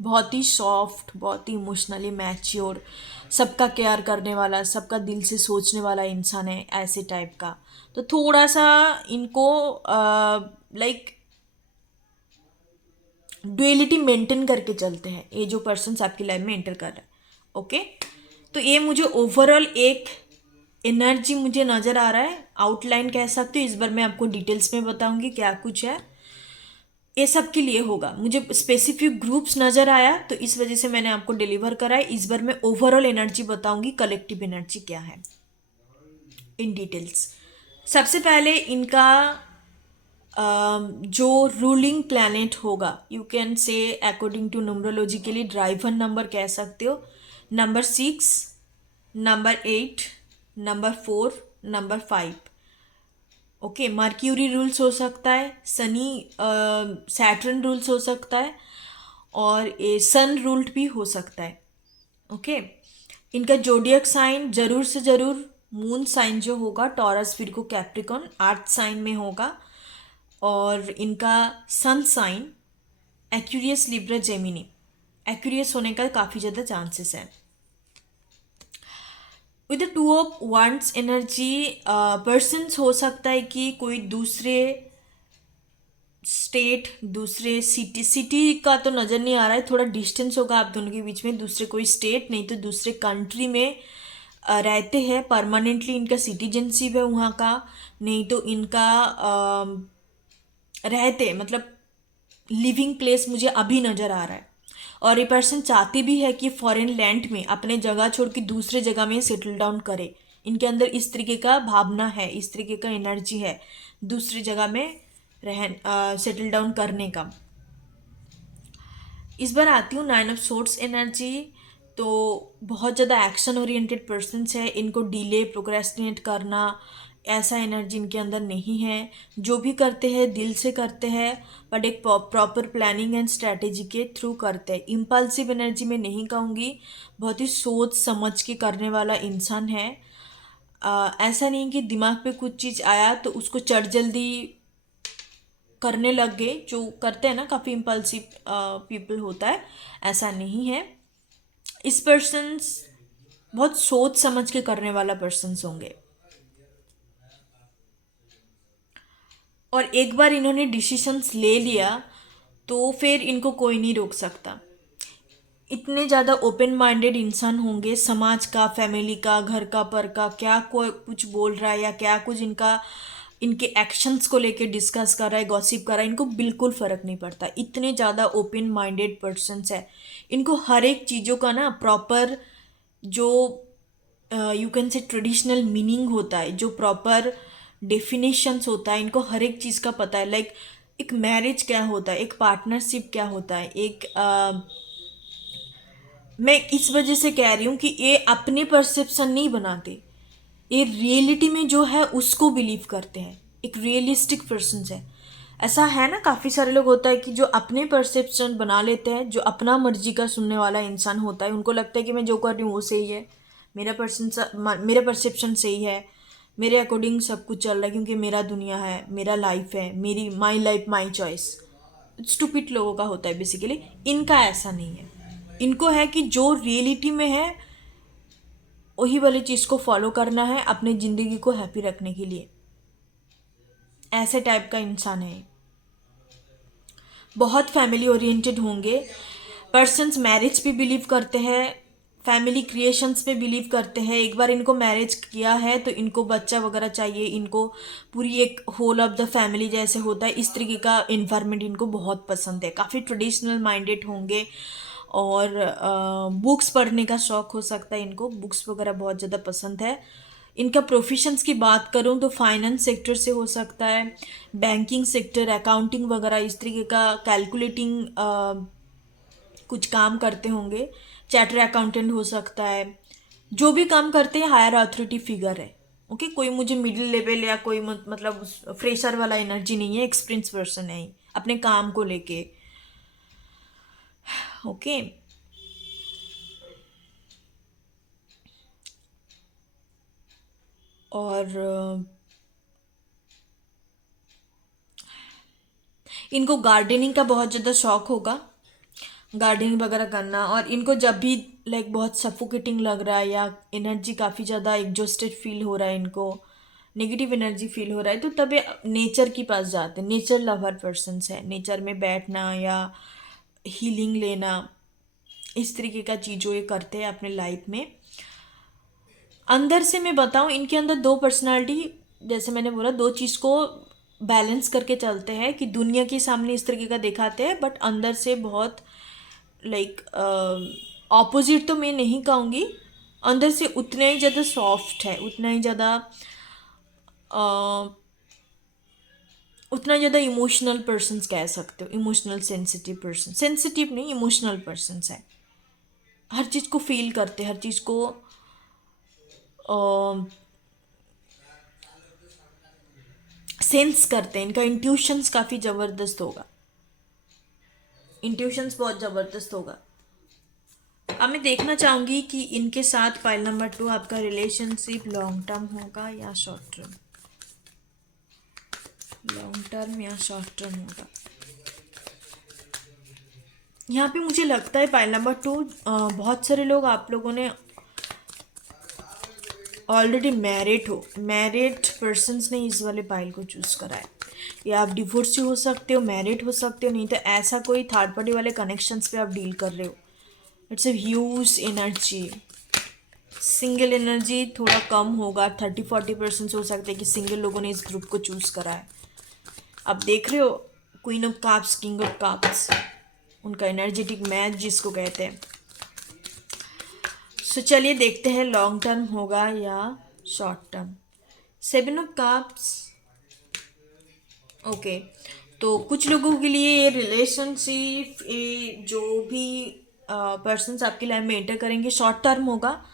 बहुत ही सॉफ्ट, बहुत ही इमोशनली मैच्योर, सबका केयर करने वाला, सबका दिल से सोचने वाला इंसान है, ऐसे टाइप का। तो थोड़ा सा इनको लाइक डुअलिटी मेंटेन करके चलते हैं ये जो पर्सन्स आपकी लाइफ में एंटर कर रहे हैं। ओके, तो ये मुझे ओवरऑल एक एनर्जी मुझे नज़र आ रहा है, आउटलाइन कह सकते हो। इस बार मैं आपको डिटेल्स में बताऊंगी क्या कुछ है, ये सब के लिए होगा। मुझे स्पेसिफिक ग्रुप्स नज़र आया तो इस वजह से मैंने आपको डिलीवर करा है। इस बार मैं ओवरऑल एनर्जी बताऊंगी, कलेक्टिव एनर्जी क्या है इन डिटेल्स। सबसे पहले इनका जो रूलिंग प्लैनेट होगा, you can say according to numerologically driven number कह सकते हो, number 6, number 8, number 4, number 5। Okay, Mercury rules हो सकता है, सनी सैटर्न रूल्स हो सकता है, और ये सन रूल्ड भी हो सकता है। ओके, इनका जोडियक साइन ज़रूर से ज़रूर मून साइन जो होगा Taurus, Virgo, Capricorn, earth sign में होगा। और इनका sun sign Aquarius, Libra, Gemini, Aquarius होने का काफ़ी ज़्यादा चांसेस है। With the two of wands energy, persons हो सकता है कि कोई दूसरे स्टेट, दूसरे सिटी का तो नज़र नहीं आ रहा है, थोड़ा डिस्टेंस होगा आप दोनों के बीच में, दूसरे कोई स्टेट नहीं तो दूसरे कंट्री में रहते हैं, परमानेंटली इनका सिटीजनशिप है वहाँ का, नहीं तो इनका रहते मतलब लिविंग प्लेस मुझे अभी नज़र आ रहा है। और ये पर्सन चाहते भी है कि फॉरेन लैंड में अपने जगह छोड़ के दूसरे जगह में सेटल डाउन करे। इनके अंदर इस तरीके का भावना है, इस तरीके का एनर्जी है, दूसरी जगह में सेटल डाउन करने का। इस बार आती हूँ 9 ऑफ सोर्ट्स एनर्जी। तो बहुत ज़्यादा एक्शन ओरिएंटेड पर्सन्स है, इनको डिले, प्रोक्रेस्टिनेट करना ऐसा एनर्जी इनके अंदर नहीं है। जो भी करते हैं दिल से करते हैं, बट एक प्रॉपर प्लानिंग एंड स्ट्रैटेजी के थ्रू करते हैं। इम्पल्सिव एनर्जी में नहीं कहूँगी, बहुत ही सोच समझ के करने वाला इंसान है। ऐसा नहीं कि दिमाग पे कुछ चीज़ आया तो उसको चट जल्दी करने लग गए, जो करते हैं ना काफ़ी इम्पल्सिव पीपल होता है, ऐसा नहीं है। इस पर्सन्स बहुत सोच समझ के करने वाला पर्सन्स होंगे, और एक बार इन्होंने डिसीशंस ले लिया तो फिर इनको कोई नहीं रोक सकता। इतने ज़्यादा ओपन माइंडेड इंसान होंगे, समाज का, फैमिली का, घर का, पर का क्या कोई कुछ बोल रहा है या क्या कुछ इनका इनके एक्शंस को लेके डिस्कस कर रहा है, गॉसिप कर रहा है, इनको बिल्कुल फ़र्क नहीं पड़ता। इतने ज़्यादा ओपन माइंडेड पर्सन्स है, इनको हर एक चीज़ों का ना प्रॉपर जो यू कैन से ट्रेडिशनल मीनिंग होता है, जो प्रॉपर डेफिनेशंस होता है, इनको हर एक चीज़ का पता है। लाइक एक मैरिज क्या होता है, एक पार्टनरशिप क्या होता है, एक मैं इस वजह से कह रही हूँ कि ये अपने परसेप्शन नहीं बनाते, ये रियलिटी में जो है उसको बिलीव करते हैं, एक रियलिस्टिक पर्सन है। ऐसा है ना, काफ़ी सारे लोग होता है कि जो अपने परसेप्शन बना लेते हैं, जो अपना मर्जी का सुनने वाला इंसान होता है, उनको लगता है कि मैं जो कर रही हूँ वो सही है, मेरा परसेप्शन सही है, मेरे अकॉर्डिंग सब कुछ चल रहा है, क्योंकि मेरा दुनिया है, मेरा लाइफ है, मेरी my life my choice. Stupid लोगों का होता है बेसिकली। इनका ऐसा नहीं है, इनको है कि जो रियलिटी में है वही वाली चीज़ को फॉलो करना है अपनी ज़िंदगी को हैप्पी रखने के लिए। ऐसे टाइप का इंसान है। बहुत फैमिली ओरिएंटेड होंगे। पर्सन्स मैरिज पे बिलीव करते हैं, फैमिली क्रिएशंस पे बिलीव करते हैं। एक बार इनको मैरिज किया है तो इनको बच्चा वगैरह चाहिए, इनको पूरी एक होल ऑफ द फैमिली जैसे होता है इस तरीके का इन्वायरमेंट इनको बहुत पसंद है। काफ़ी ट्रेडिशनल माइंडेड होंगे और बुक्स पढ़ने का शौक हो सकता है, इनको बुक्स वगैरह बहुत ज़्यादा पसंद है। इनका प्रोफेशंस की बात करूं तो फाइनेंस सेक्टर से हो सकता है, बैंकिंग सेक्टर, अकाउंटिंग वगैरह इस तरीके का कैलकुलेटिंग कुछ काम करते होंगे। चार्टर अकाउंटेंट हो सकता है। जो भी काम करते हैं हायर अथॉरिटी फिगर है। ओके, कोई मुझे मिडिल लेवल या कोई मतलब फ्रेशर वाला एनर्जी नहीं है, एक्सपीरियंस पर्सन है अपने काम को लेके। ओके, और इनको गार्डनिंग का बहुत ज़्यादा शौक होगा, गार्डनिंग वगैरह करना। और इनको जब भी लाइक बहुत सफोकेटिंग लग रहा है या एनर्जी काफ़ी ज़्यादा एग्जॉस्टेड फील हो रहा है, इनको नेगेटिव एनर्जी फील हो रहा है, तो तब ये नेचर के पास जाते हैं। नेचर लवर पर्सन्स है, नेचर में बैठना या हीलिंग लेना इस तरीके का चीज़ों ये करते हैं अपने लाइफ में। अंदर से मैं बताऊं, इनके अंदर दो पर्सनालिटी, जैसे मैंने बोला, दो चीज़ को बैलेंस करके चलते हैं कि दुनिया के सामने इस तरीके का दिखाते हैं बट अंदर से बहुत लाइक ऑपोजिट तो मैं नहीं कहूँगी, अंदर से उतना ही ज़्यादा सॉफ्ट है, उतना ज़्यादा इमोशनल पर्सन्स कह सकते हो। इमोशनल सेंसिटिव पर्सन, सेंसिटिव नहीं, इमोशनल पर्सन्स है। हर चीज़ को फील करते, हर चीज़ को सेंस करते हैं। इनका इंट्यूशंस काफ़ी ज़बरदस्त होगा, इंट्यूशंस बहुत ज़बरदस्त होगा। अब मैं देखना चाहूँगी कि इनके साथ फाइल नंबर 2 आपका रिलेशनशिप लॉन्ग टर्म होगा या शॉर्ट टर्म, लॉन्ग टर्म या शॉर्ट टर्म होगा। यहाँ पे मुझे लगता है फाइल नंबर 2 बहुत सारे लोग, आप लोगों ने ऑलरेडी मैरिड पर्सन्स ने इस वाले पाइल को चूज़ करा है। या आप डिवोर्स हो सकते हो, मैरिड हो सकते हो, नहीं तो ऐसा कोई थर्ड पार्टी वाले कनेक्शंस पे आप डील कर रहे हो। It's a huge energy. Single energy थोड़ा कम होगा, 30-40% हो सकता है कि सिंगल लोगों ने इस ग्रुप को चूज़ करा है। आप देख रहे हो queen of cups, king of cups, उनका एनर्जेटिक मैच जिसको कहते हैं। सो चलिए देखते हैं लॉन्ग टर्म होगा या short term. 7 of cups. Okay, तो कुछ लोगों के लिए ये रिलेशनशिप, ये जो भी पर्सन्स आपकी लाइफ में एंटर करेंगे, शॉर्ट टर्म होगा।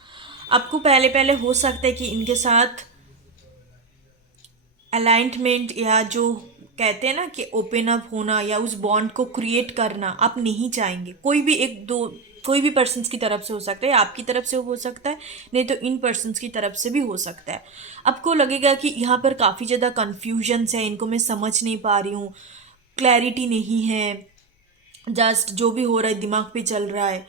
आपको पहले पहले हो सकता है कि इनके साथ अलाइनमेंट या जो कहते हैं ना कि ओपन अप होना या उस बॉन्ड को क्रिएट करना आप नहीं चाहेंगे। कोई भी पर्सन्स की तरफ से हो सकता है, आपकी तरफ से हो सकता है, नहीं तो इन पर्सन्स की तरफ से भी हो सकता है। आपको लगेगा कि यहाँ पर काफ़ी ज़्यादा कन्फ्यूजन्स है, इनको मैं समझ नहीं पा रही हूँ, क्लैरिटी नहीं है, जस्ट जो भी हो रहा है दिमाग पे चल रहा है।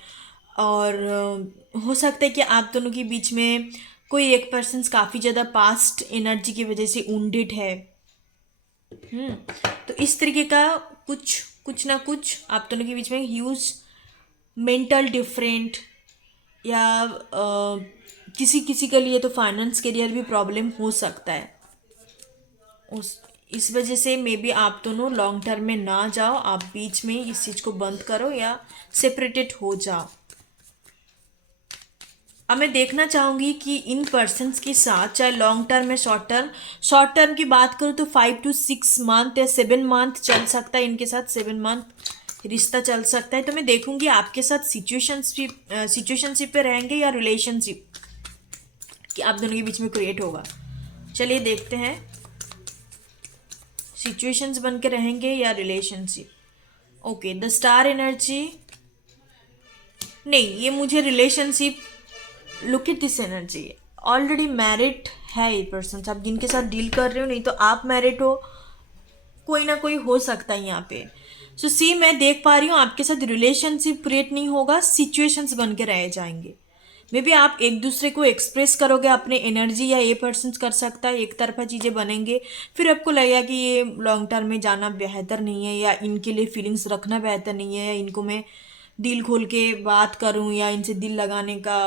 और हो सकता है कि आप दोनों के बीच में कोई एक पर्सन काफ़ी ज़्यादा पास्ट एनर्जी की वजह से वुंडेड है। तो इस तरीके का कुछ ना कुछ आप दोनों के बीच में ह्यूज मेंटल डिफरेंट, या किसी किसी के लिए तो फाइनेंस करियर भी प्रॉब्लम हो सकता है। उस इस वजह से मे बी आप दोनों लॉन्ग टर्म में ना जाओ, आप बीच में इस चीज़ को बंद करो या सेपरेटेड हो जाओ। अब मैं देखना चाहूँगी कि इन पर्सन्स के साथ, चाहे लॉन्ग टर्म या शॉर्ट टर्म की बात करूँ तो 5 to 6 मंथ या 7 मंथ चल सकता है, इनके साथ 7 मंथ रिश्ता चल सकता है। तो मैं देखूँगी आपके साथ सिचुएशनशिप पे रहेंगे या रिलेशनशिप कि आप दोनों के बीच में क्रिएट होगा। चलिए देखते हैं, सिचुएशंस बन के रहेंगे या relationship. Okay, the star energy, नहीं, ये मुझे relationship, look at this energy, already married है ये पर्सन, आप जिनके साथ डील कर रहे हो, नहीं तो आप मैरिड हो, कोई ना कोई हो सकता है यहाँ पे। सो मैं देख पा रही हूँ आपके साथ रिलेशनशिप क्रिएट नहीं होगा, सिचुएशंस बन के रह जाएंगे। मे बी आप एक दूसरे को एक्सप्रेस करोगे अपने एनर्जी, या ये पर्सन कर सकता है, एक तरफा चीज़ें बनेंगे, फिर आपको लगेगा कि ये लॉन्ग टर्म में जाना बेहतर नहीं है, या इनके लिए फीलिंग्स रखना बेहतर नहीं है, या इनको मैं दिल खोल के बात करूं, या इनसे दिल लगाने का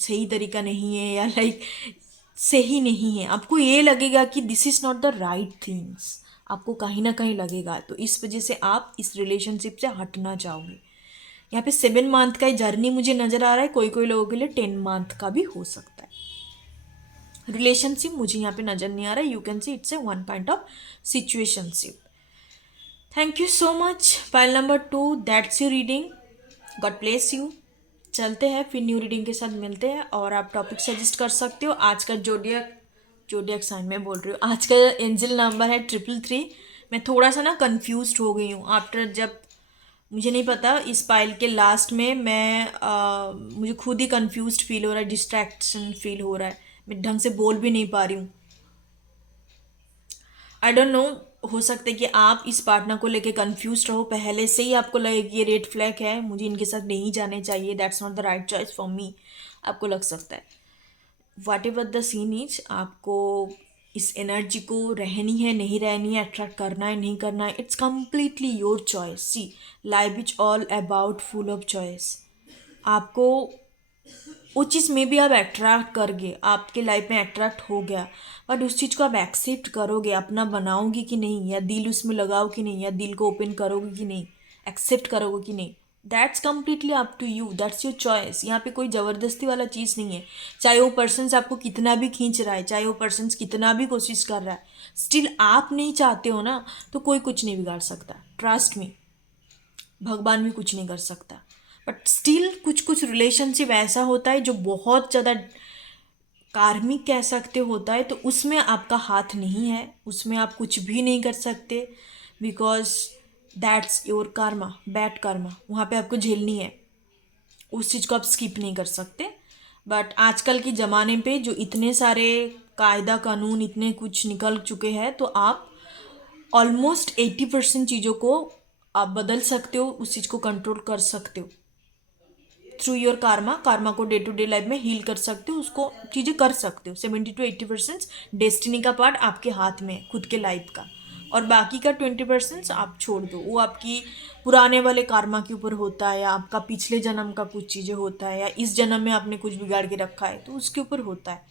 सही तरीका नहीं है, या लाइक सही नहीं है। आपको ये लगेगा कि this is not the right things, आपको कहीं ना कहीं लगेगा, तो इस वजह से आप इस रिलेशनशिप से हटना चाहोगे। यहाँ पे 7 मंथ का जर्नी मुझे नज़र आ रहा है, कोई कोई लोगों के लिए 10 मंथ का भी हो सकता है। रिलेशनशिप मुझे यहाँ पे नज़र नहीं आ रहा है। You can see it's a one kind of situationship. Thank you so much. Pile number 2, that's you reading. God bless you. चलते हैं फिर न्यू रीडिंग के साथ मिलते हैं, और आप टॉपिक सजेस्ट कर सकते हो। आज का जोडियक साइन में बोल रही हूँ, आज का एंजल नंबर है 333। मैं थोड़ा सा ना कंफ्यूज हो गई हूँ आफ्टर, जब मुझे नहीं पता इस पाइल के लास्ट में मुझे खुद ही कंफ्यूज फील हो रहा है, डिस्ट्रैक्शन फील हो रहा है, मैं ढंग से बोल भी नहीं पा रही हूँ। आई डोंट नो, हो सकता है कि आप इस पार्टनर को लेके कंफ्यूज रहो, पहले से ही आपको लगे कि ये रेड फ्लैग है, मुझे इनके साथ नहीं जाने चाहिए, that's not the right choice for me, आपको लग सकता है। वाट एवर द सीन इज, आपको इस एनर्जी को रहनी है नहीं रहनी है, अट्रैक्ट करना है नहीं करना है, it's completely your choice. See, life is all about full of choice. आपको वो चीज़ में भी आप अट्रैक्ट कर गए, आपके लाइफ में अट्रैक्ट हो गया, बट उस चीज़ को आप एक्सेप्ट करोगे, अपना बनाओगे कि नहीं, या दिल उसमें लगाओ कि नहीं, या दिल को ओपन करोगे कि नहीं, एक्सेप्ट करोगे कि नहीं, that's completely up to you, that's your choice. यहाँ पे कोई ज़बरदस्ती वाला चीज़ नहीं है। चाहे वो पर्सन आपको कितना भी खींच रहा है, चाहे वो पर्सन कितना भी कोशिश कर रहा है, स्टिल आप नहीं चाहते हो ना, तो कोई कुछ नहीं बिगाड़ सकता। ट्रस्ट मी, भगवान भी कुछ नहीं कर सकता। बट स्टिल कुछ कुछ रिलेशनशिप ऐसा होता है जो बहुत ज़्यादा कार्मिक कह सकते होता है, तो उसमें आपका हाथ नहीं है, उसमें आप कुछ भी नहीं कर सकते, because that's your Karma, bad Karma, वहाँ पे आपको झेलनी है, उस चीज़ को आप स्किप नहीं कर सकते। बट आजकल के ज़माने पे जो इतने सारे कायदा कानून इतने कुछ निकल चुके हैं, तो आप ऑलमोस्ट 80% चीज़ों को आप बदल सकते हो, उस चीज़ को कंट्रोल कर सकते हो थ्रू योर कार्मा को डे टू डे लाइफ में हील कर सकते हो, उसको चीज़ें कर सकते हो। 70 to 80% डेस्टिनी का पार्ट आपके हाथ में है, खुद के लाइफ का, और बाकी का 20% आप छोड़ दो, वो आपकी पुराने वाले कार्मा के ऊपर होता है, या आपका पिछले जन्म का कुछ चीज़ें होता है, या इस जन्म में आपने कुछ बिगाड़ के रखा है तो उसके ऊपर होता है।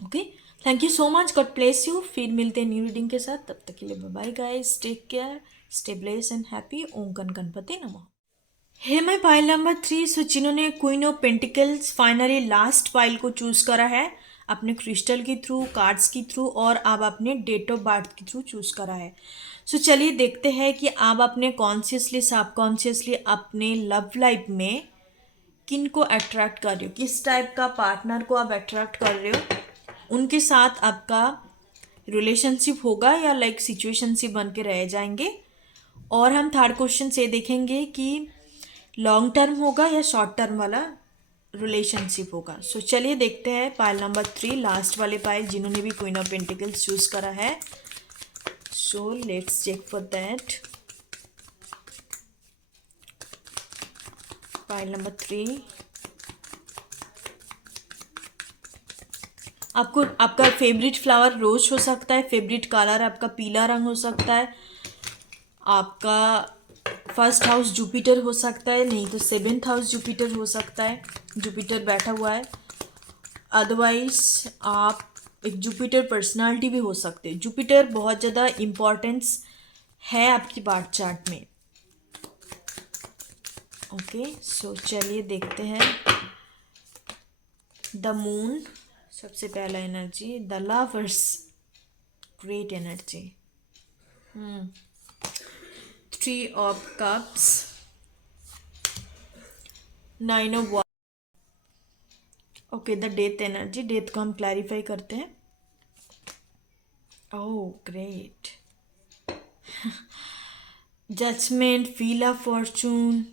Okay, thank you so much, God bless you. फिर मिलते हैं न्यू रीडिंग के साथ, तब तक के लिए bye bye guys, take care, stay bless and happy. ओम गणपति नमः। Hey my pile number 3। So जिन्होंने queen of pentacles finally last pile को चूज करा है, अपने क्रिस्टल के थ्रू, कार्ड्स के थ्रू, और आप अपने डेट ऑफ बर्थ के थ्रू चूज करा है। सो चलिए देखते हैं कि आप अपने कॉन्शियसली सबकॉन्शियसली अपने लव लाइफ में किन को अट्रैक्ट कर रहे हो, किस टाइप का पार्टनर को आप अट्रैक्ट कर रहे हो, उनके साथ आपका रिलेशनशिप होगा या लाइक सिचुएशनशिप बन के रह जाएंगे। और हम थर्ड क्वेश्चन से देखेंगे कि लॉन्ग टर्म होगा या शॉर्ट टर्म वाला रिलेशनशिप होगा। सो चलिए देखते हैं पाइल नंबर 3, लास्ट वाले पाइल, जिन्होंने भी क्वीन ऑफ पेंटिकल्स चूज करा है। So let's check for that. Pile number 3, आपको आपका फेवरेट फ्लावर रोज हो सकता है, फेवरेट कलर आपका पीला रंग हो सकता है, आपका फर्स्ट हाउस जुपिटर हो सकता है, नहीं तो 7th हाउस जुपिटर हो सकता है, जुपिटर बैठा हुआ है। अदरवाइज आप एक जुपिटर पर्सनालिटी भी हो सकते हैं। जुपिटर बहुत ज़्यादा इम्पोर्टेंस है आपकी बार्थ चार्ट में। ओके, सो चलिए देखते हैं। द मून सबसे पहला energy, the lovers, great energy, 3 of cups, 9 of water. Okay, the death energy, death को हम क्लैरिफाई करते हैं। Oh great, judgement, wheel of fortune.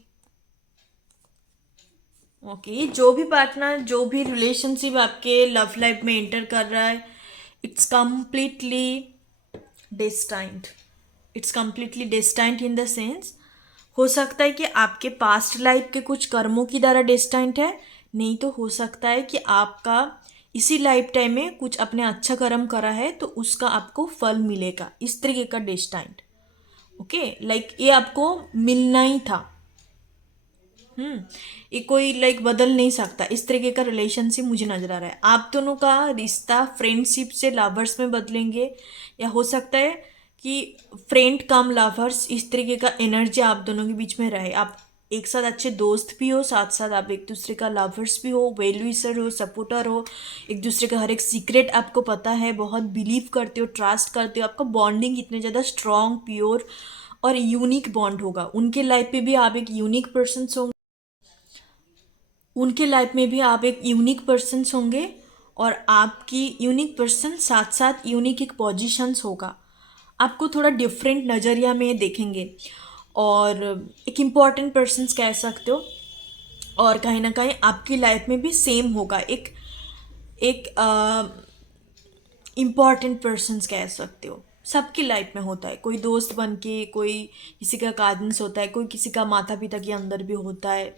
Okay, जो भी पार्टनर, जो भी रिलेशनशिप आपके लव लाइफ में एंटर कर रहा है, it's completely destined, it's completely destined in the sense, हो सकता है कि आपके पास्ट लाइफ के कुछ कर्मों की द्वारा डेस्टाइंड है, नहीं तो हो सकता है कि आपका इसी लाइफ टाइम में कुछ अपने अच्छा कर्म करा है तो उसका आपको फल मिलेगा, इस तरीके का डेस्टाइन। ओके, लाइक ये आपको मिलना ही था। ये कोई लाइक बदल नहीं सकता, इस तरीके का रिलेशनशिप मुझे नजर आ रहा है। आप दोनों का रिश्ता फ्रेंडशिप से लवर्स में बदलेंगे, या हो सकता है कि फ्रेंड कम लवर्स, इस तरीके का एनर्जी आप दोनों के बीच में रहे। आप एक साथ अच्छे दोस्त भी हो, साथ साथ आप एक दूसरे का लवर्स भी हो, वेल विशर हो, सपोर्टर हो, एक दूसरे का हर एक सीक्रेट आपको पता है, बहुत बिलीव करते हो, ट्रस्ट करते हो, आपका बॉन्डिंग इतने ज़्यादा स्ट्रॉन्ग, प्योर और यूनिक बॉन्ड होगा। उनके लाइफ पे भी आप एक यूनिक पर्सन होंगे, उनके लाइफ में भी आप एक यूनिक पर्सन्स होंगे, और आपकी यूनिक पर्सन साथ साथ यूनिक एक पोजीशंस होगा। आपको थोड़ा डिफरेंट नज़रिया में देखेंगे, और एक इम्पॉर्टेंट पर्सन्स कह सकते हो, और कहीं ना कहीं आपकी लाइफ में भी सेम होगा, एक एक इम्पॉर्टेंट पर्सन्स कह सकते हो। सबकी लाइफ में होता है, कोई दोस्त बन के, कोई किसी का काजिन्स होता है, कोई किसी का माता पिता के अंदर भी होता है।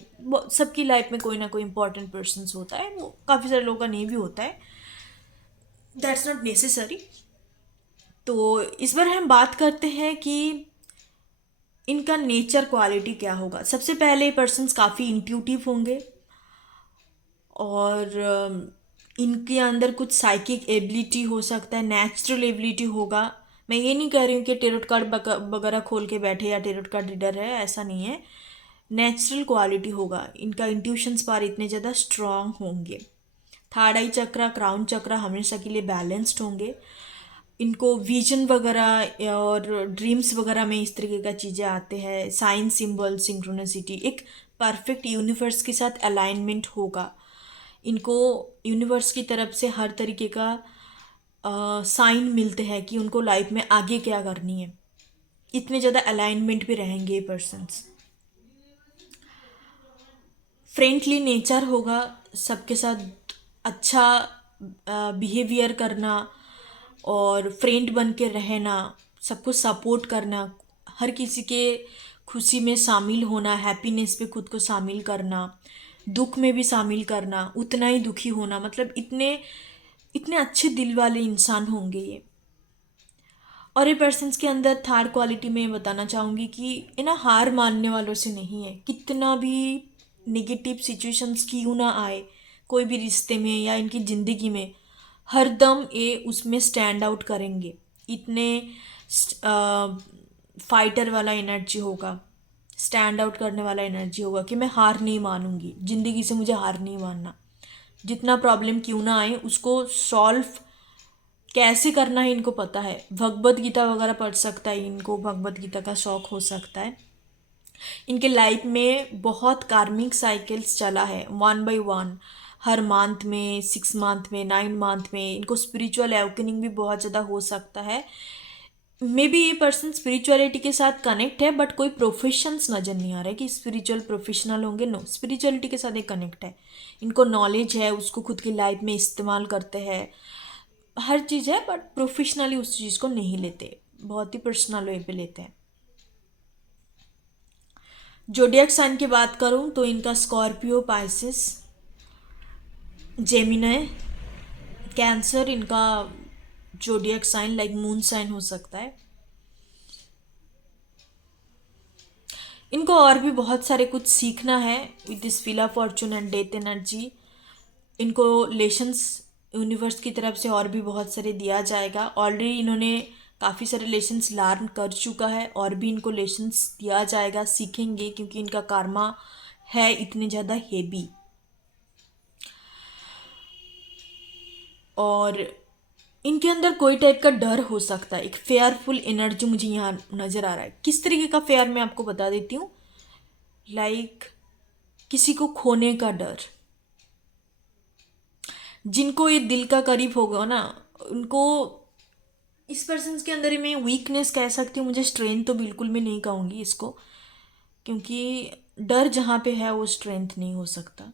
सबकी लाइफ में कोई ना कोई इम्पॉर्टेंट पर्सन्स होता है, वो काफ़ी सारे लोगों का नहीं भी होता है, दैट्स नॉट नेसेसरी। तो इस बार हम बात करते हैं कि इनका नेचर क्वालिटी क्या होगा। सबसे पहले पर्सन्स काफ़ी इंट्यूटिव होंगे, और इनके अंदर कुछ साइकिक एबिलिटी हो सकता है, नेचुरल एबिलिटी होगा। मैं ये नहीं कह रही हूँ कि टेरोट कार्ड वगैरह खोल के बैठे या टेरोट कार्ड रीडर है, ऐसा नहीं है। नेचुरल क्वालिटी होगा, इनका इंट्यूशंस पार इतने ज़्यादा स्ट्रांग होंगे। थर्ड आई चक्रा, क्राउन चक्रा हमेशा के लिए बैलेंस्ड होंगे। इनको विजन वगैरह और ड्रीम्स वगैरह में इस तरीके का चीज़ें आते हैं। साइन सिंबल, सिंक्रोनिसिटी, एक परफेक्ट यूनिवर्स के साथ अलाइनमेंट होगा। इनको यूनिवर्स की तरफ से हर तरीके का साइन मिलते हैं कि उनको लाइफ में आगे क्या करनी है। इतने ज़्यादा अलाइनमेंट भी रहेंगे ये पर्सन्स। फ्रेंडली नेचर होगा, सबके साथ अच्छा बिहेवियर करना, और फ्रेंड बन के रहना, सबको सपोर्ट करना, हर किसी के खुशी में शामिल होना, हैप्पीनेस पे खुद को शामिल करना, दुख में भी शामिल करना, उतना ही दुखी होना। मतलब इतने इतने अच्छे दिल वाले इंसान होंगे ये। और ये पर्सन्स के अंदर थर्ड क्वालिटी में बताना चाहूँगी कि ये ना हार मानने वालों से नहीं है। कितना भी नेगेटिव सिचुएशंस क्यों ना आए कोई भी रिश्ते में या इनकी ज़िंदगी में, हरदम ये उसमें स्टैंड आउट करेंगे। इतने फाइटर वाला एनर्जी होगा, स्टैंड आउट करने वाला एनर्जी होगा कि मैं हार नहीं मानूंगी, ज़िंदगी से मुझे हार नहीं मानना। जितना प्रॉब्लम क्यों ना आए उसको सॉल्व कैसे करना है इनको पता है। भगवत गीता वगैरह पढ़ सकता है, इनको भगवत गीता का शौक हो सकता है। इनके लाइफ में बहुत कार्मिक साइकिल्स चला है, 1 by 1, हर मंथ में, 6 मंथ में, 9 मंथ में। इनको स्पिरिचुअल अवेकनिंग भी बहुत ज़्यादा हो सकता है। मे बी ये पर्सन स्पिरिचुअलिटी के साथ कनेक्ट है, बट कोई प्रोफेशंस नज़र नहीं आ रहा है कि स्पिरिचुअल प्रोफेशनल होंगे। नो, स्पिरिचुअलिटी के साथ एक कनेक्ट है, इनको नॉलेज है, उसको खुद की लाइफ में इस्तेमाल करते हैं, हर चीज़ है, बट प्रोफेशनली उस चीज़ को नहीं लेते, बहुत ही पर्सनल वे पे लेते हैं। जोडियक साइन की बात करूं तो इनका स्कॉर्पियो, पाइसिस, जेमिनी, कैंसर इनका zodiac sign like moon sign हो सकता है। इनको और भी बहुत सारे कुछ सीखना है with this wheel of Fortune and death energy. इनको लेसन्स यूनिवर्स की तरफ से और भी बहुत सारे दिया जाएगा। ऑलरेडी इन्होंने काफ़ी सारे लेसन्स लर्न कर चुका है, और भी इनको लेसन्स दिया जाएगा, सीखेंगे, क्योंकि इनका कर्मा है इतने ज़्यादा हेवी। और इनके अंदर कोई टाइप का डर हो सकता है, एक फेयरफुल एनर्जी मुझे यहाँ नज़र आ रहा है। किस तरीके का फेयर मैं आपको बता देती हूँ, लाइक किसी को खोने का डर। जिनको ये दिल का करीब होगा ना, उनको इस पर्सन के अंदर ही मैं वीकनेस कह सकती हूँ, मुझे स्ट्रेंथ तो बिल्कुल भी नहीं कहूँगी इसको, क्योंकि डर जहाँ पे है वो स्ट्रेंथ नहीं हो सकता,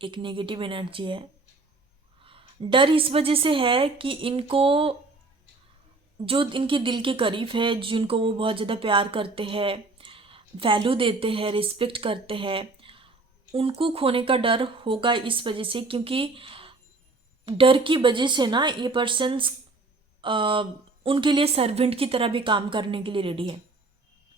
एक नेगेटिव एनर्जी है। डर इस वजह से है कि इनको जो इनके दिल के करीब है, जिनको वो बहुत ज़्यादा प्यार करते हैं, वैल्यू देते हैं, रिस्पेक्ट करते हैं, उनको खोने का डर होगा इस वजह से, क्योंकि डर की वजह से ना ये पर्सन्स उनके लिए सर्वेंट की तरह भी काम करने के लिए रेडी है।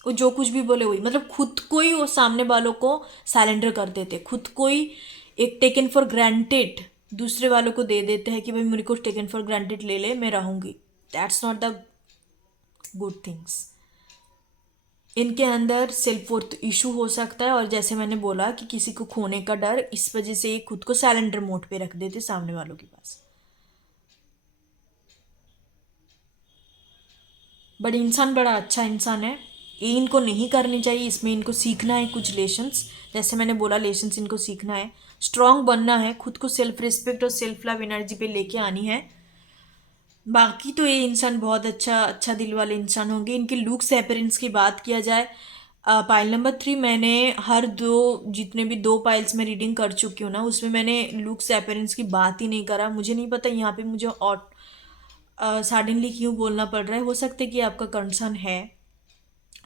वो जो कुछ भी बोले वही, मतलब खुद को ही वो सामने वालों को सरेंडर कर देते, खुद को ही एक टेकन फॉर ग्रांटेड दूसरे वालों को दे देते हैं कि भाई मेरे को टेकन फॉर ग्रांटेड ले ले, मैं रहूंगी। That's not the good things. इनके अंदर सेल्फ वर्थ इशू हो सकता है, और जैसे मैंने बोला कि किसी को खोने का डर, इस वजह से ये खुद को सैलेंडर मोड पे रख देते सामने वालों के पास। बट इंसान बड़ा अच्छा इंसान है, ये इनको नहीं करनी चाहिए, इसमें इनको सीखना है कुछ लेसन्स। जैसे मैंने बोला, लेसन्स इनको सीखना है, स्ट्रांग बनना है, खुद को सेल्फ रिस्पेक्ट और सेल्फ लव एनर्जी पे लेके आनी है। बाकी तो ये इंसान बहुत अच्छा अच्छा दिल वाले इंसान होंगे। इनके लुक्स अपीयरेंस की बात किया जाए, पाइल नंबर 3, मैंने हर दो, जितने भी दो पाइल्स में रीडिंग कर चुकी हूँ ना, उसमें मैंने लुक्स अपीयरेंस की बात ही नहीं करा। मुझे नहीं पता यहाँ पे मुझे और सडनली क्यों बोलना पड़ रहा है। हो सकता है कि आपका कंसर्न है।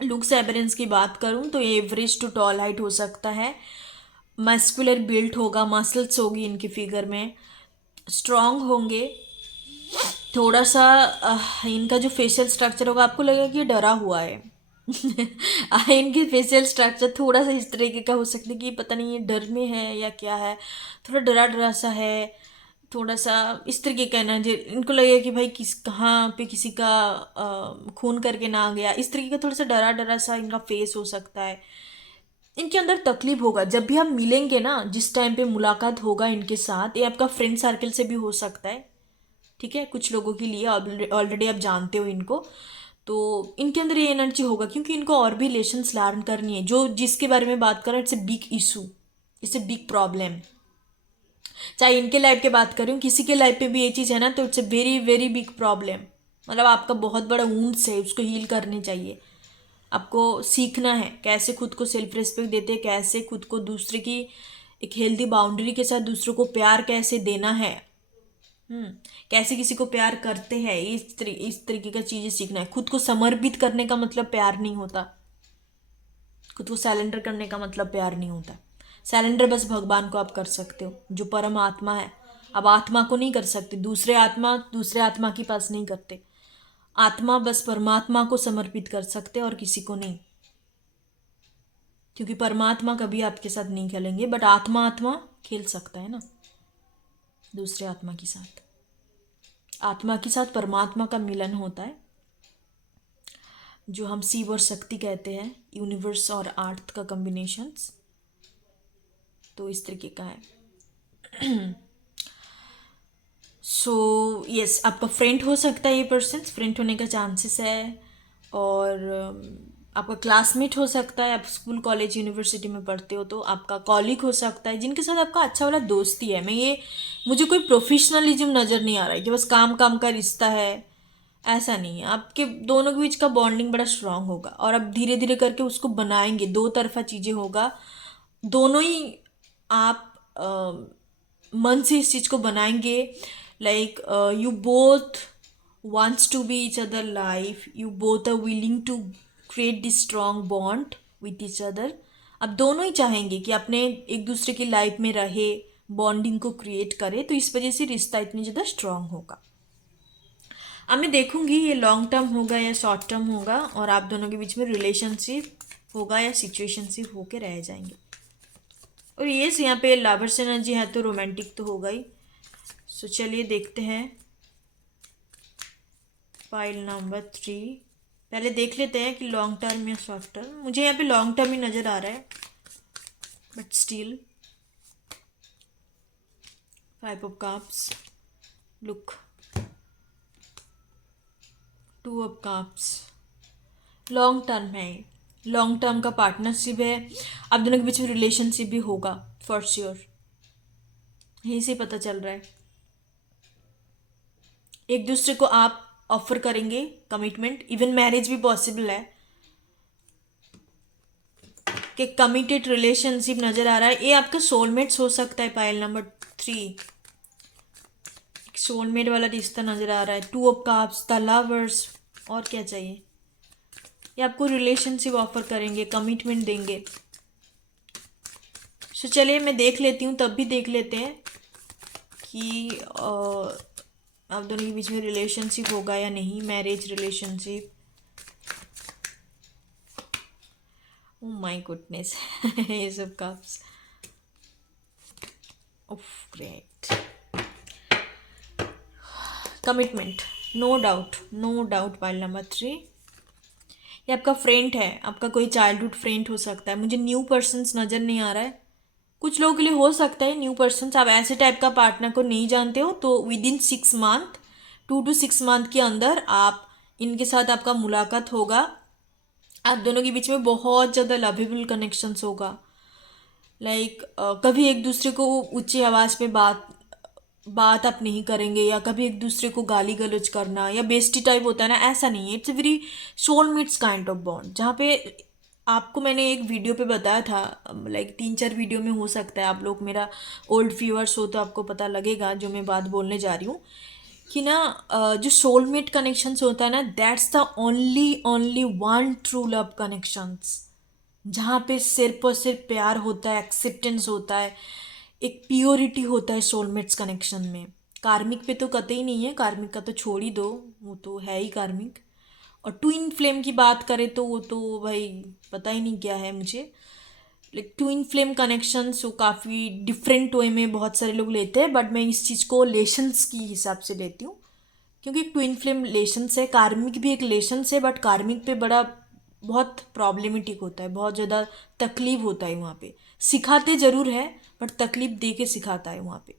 लुक्स अपीयरेंस की बात करूँ तो एवरेज टू टॉल हाइट हो सकता है, मस्कुलर बिल्ट होगा, मसल्स होगी इनके फिगर में, स्ट्रांग होंगे। थोड़ा सा इनका जो फेशियल स्ट्रक्चर होगा, आपको लगेगा कि ये डरा हुआ है। इनके फेशियल स्ट्रक्चर थोड़ा सा इस तरीके का हो सकता है कि पता नहीं ये डर में है या क्या है, थोड़ा डरा डरा सा है, थोड़ा सा इस तरीके का एनर्जी। इनको लगेगा कि भाई किस कहाँ पे किसी का खून करके ना आ गया, इस तरीके का थोड़ा सा डरा डरा सा इनका फेस हो सकता है। इनके अंदर तकलीफ होगा जब भी हम मिलेंगे ना, जिस टाइम पे मुलाकात होगा इनके साथ, ये आपका फ्रेंड सर्कल से भी हो सकता है, ठीक है, कुछ लोगों के लिए ऑलरेडी आप जानते हो इनको। तो इनके अंदर ये एनर्जी होगा, क्योंकि इनको और भी लेसन्स लर्न करनी है। जो जिसके बारे में बात कर रहे हैं, it's a big issue, it's a big problem. चाहे इनके लाइफ की बात करूँ, किसी के लाइफ पे भी ये चीज़ है ना, तो it's a very very big problem. मतलब आपका बहुत बड़ा वुंड्स है, उसको हील करनी चाहिए। आपको सीखना है कैसे खुद को सेल्फ रिस्पेक्ट देते हैं, कैसे खुद को दूसरे की एक हेल्दी बाउंड्री के साथ दूसरों को प्यार कैसे देना है, कैसे किसी को प्यार करते हैं, इस तरीके का चीज़ें सीखना है। खुद को समर्पित करने का मतलब प्यार नहीं होता, खुद को सैलेंडर करने का मतलब प्यार नहीं होता। सैलेंडर बस भगवान को आप कर सकते हो, जो परम आत्मा है। अब आत्मा को नहीं कर सकते, दूसरे आत्मा के पास नहीं करते। आत्मा बस परमात्मा को समर्पित कर सकते और किसी को नहीं, क्योंकि परमात्मा कभी आपके साथ नहीं खेलेंगे, बट आत्मा आत्मा खेल सकता है ना दूसरे आत्मा के साथ। आत्मा के साथ परमात्मा का मिलन होता है, जो हम शिव और शक्ति कहते हैं, यूनिवर्स और अर्थ का कॉम्बिनेशंस। तो इस तरीके का है। सो यस, आपका फ्रेंड हो सकता है, ये पर्सन फ्रेंड होने का चांसेस है। और आपका क्लासमेट हो सकता है, आप स्कूल कॉलेज यूनिवर्सिटी में पढ़ते हो तो आपका कॉलीग हो सकता है, जिनके साथ आपका अच्छा वाला दोस्ती है। मुझे कोई प्रोफेशनलिज्म नज़र नहीं आ रहा है कि बस काम काम का रिश्ता है, ऐसा नहीं है। आपके दोनों के बीच का बॉन्डिंग बड़ा स्ट्रांग होगा, और आप धीरे धीरे करके उसको बनाएंगे, दो तरफा चीज़ें होगा। दोनों ही आप मन से इस चीज़ को बनाएंगे। Like you both wants to be each other life, you both are willing to create this strong bond with each other। अब दोनों ही चाहेंगे कि अपने एक दूसरे की लाइफ में रहे, बॉन्डिंग को क्रिएट करे, तो इस वजह से रिश्ता इतनी ज़्यादा स्ट्रांग होगा। अब मैं देखूंगी ये लॉन्ग टर्म होगा या शॉर्ट टर्म होगा, और आप दोनों के बीच में रिलेशनशिप होगा या सिचुएशनशिप होके रह जाएंगे। और ये यहाँ पे लवर्स एनर्जी है तो रोमांटिक तो होगा ही। सो चलिए देखते हैं फाइल नंबर 3। पहले देख लेते हैं कि लॉन्ग टर्म या शॉर्ट टर्म। मुझे यहाँ पे लॉन्ग टर्म ही नज़र आ रहा है, but still 5 of cups, look 2 of cups. Long term है, लॉन्ग टर्म का पार्टनरशिप है, आप दोनों के बीच में रिलेशनशिप भी होगा फॉर श्योर, यहीं से पता चल रहा है। एक दूसरे को आप ऑफर करेंगे कमिटमेंट, इवन मैरिज भी पॉसिबल है, कि कमिटेड रिलेशनशिप नज़र आ रहा है। ये आपका सोलमेट्स हो सकता है, पाइल नंबर 3 सोलमेट वाला रिश्ता नज़र आ रहा है। 2 ऑफ कप्स, द लवर्स, और क्या चाहिए। ये आपको रिलेशनशिप ऑफर करेंगे, कमिटमेंट देंगे। सो चलिए मैं देख लेती हूँ, तब भी देख लेते हैं कि आप दोनों के बीच में रिलेशनशिप होगा या नहीं, marriage relationship. Oh my goodness ये सब cups, oof great. Commitment, no doubt, no doubt. Pile number 3, ये आपका फ्रेंड है, आपका कोई चाइल्डहुड फ्रेंड हो सकता है। मुझे न्यू पर्सन्स नज़र नहीं आ रहा है, कुछ लोगों के लिए हो सकता है न्यू पर्सन्स। आप ऐसे टाइप का पार्टनर को नहीं जानते हो तो with in 6 month, 2 to 6 month के अंदर आप इनके साथ आपका मुलाकात होगा। आप दोनों के बीच में बहुत ज़्यादा लवेबल कनेक्शंस होगा। लाइक कभी एक दूसरे को ऊंची आवाज़ में बात आप नहीं करेंगे, या कभी एक दूसरे को गाली गलौज करना या बेस्टी टाइप होता है ना, ऐसा नहीं है। It's a very soulmates kind of bond, जहाँ पे आपको मैंने एक वीडियो पे बताया था, लाइक 3-4 वीडियो में हो सकता है, आप लोग मेरा ओल्ड व्यूअर्स हो तो आपको पता लगेगा जो मैं बात बोलने जा रही हूँ, कि ना जो सोलमेट कनेक्शंस होता है ना, that's the only only one true love connections, जहाँ पे सिर्फ और सिर्फ प्यार होता है, एक्सेप्टेंस होता है, एक प्योरिटी होता है सोलमेट्स कनेक्शन में। कार्मिक पे तो कतई नहीं है, कार्मिक का तो छोड़ ही दो, वो तो है ही कार्मिक। और ट्विन फ्लेम की बात करें तो वो तो भाई पता ही नहीं क्या है मुझे। लाइक ट्विन फ्लेम कनेक्शंस वो काफ़ी डिफरेंट वे में बहुत सारे लोग लेते हैं, बट मैं इस चीज़ को लेशंस की हिसाब से लेती हूँ, क्योंकि ट्विन फ्लेम लेशंस है, कार्मिक भी एक लेशंस है, बट कार्मिक पे बड़ा बहुत प्रॉब्लमेटिक होता है, बहुत ज़्यादा तकलीफ होता है वहाँ पे। सिखाते ज़रूर है बट तकलीफ दे के सिखाता है वहाँ पे।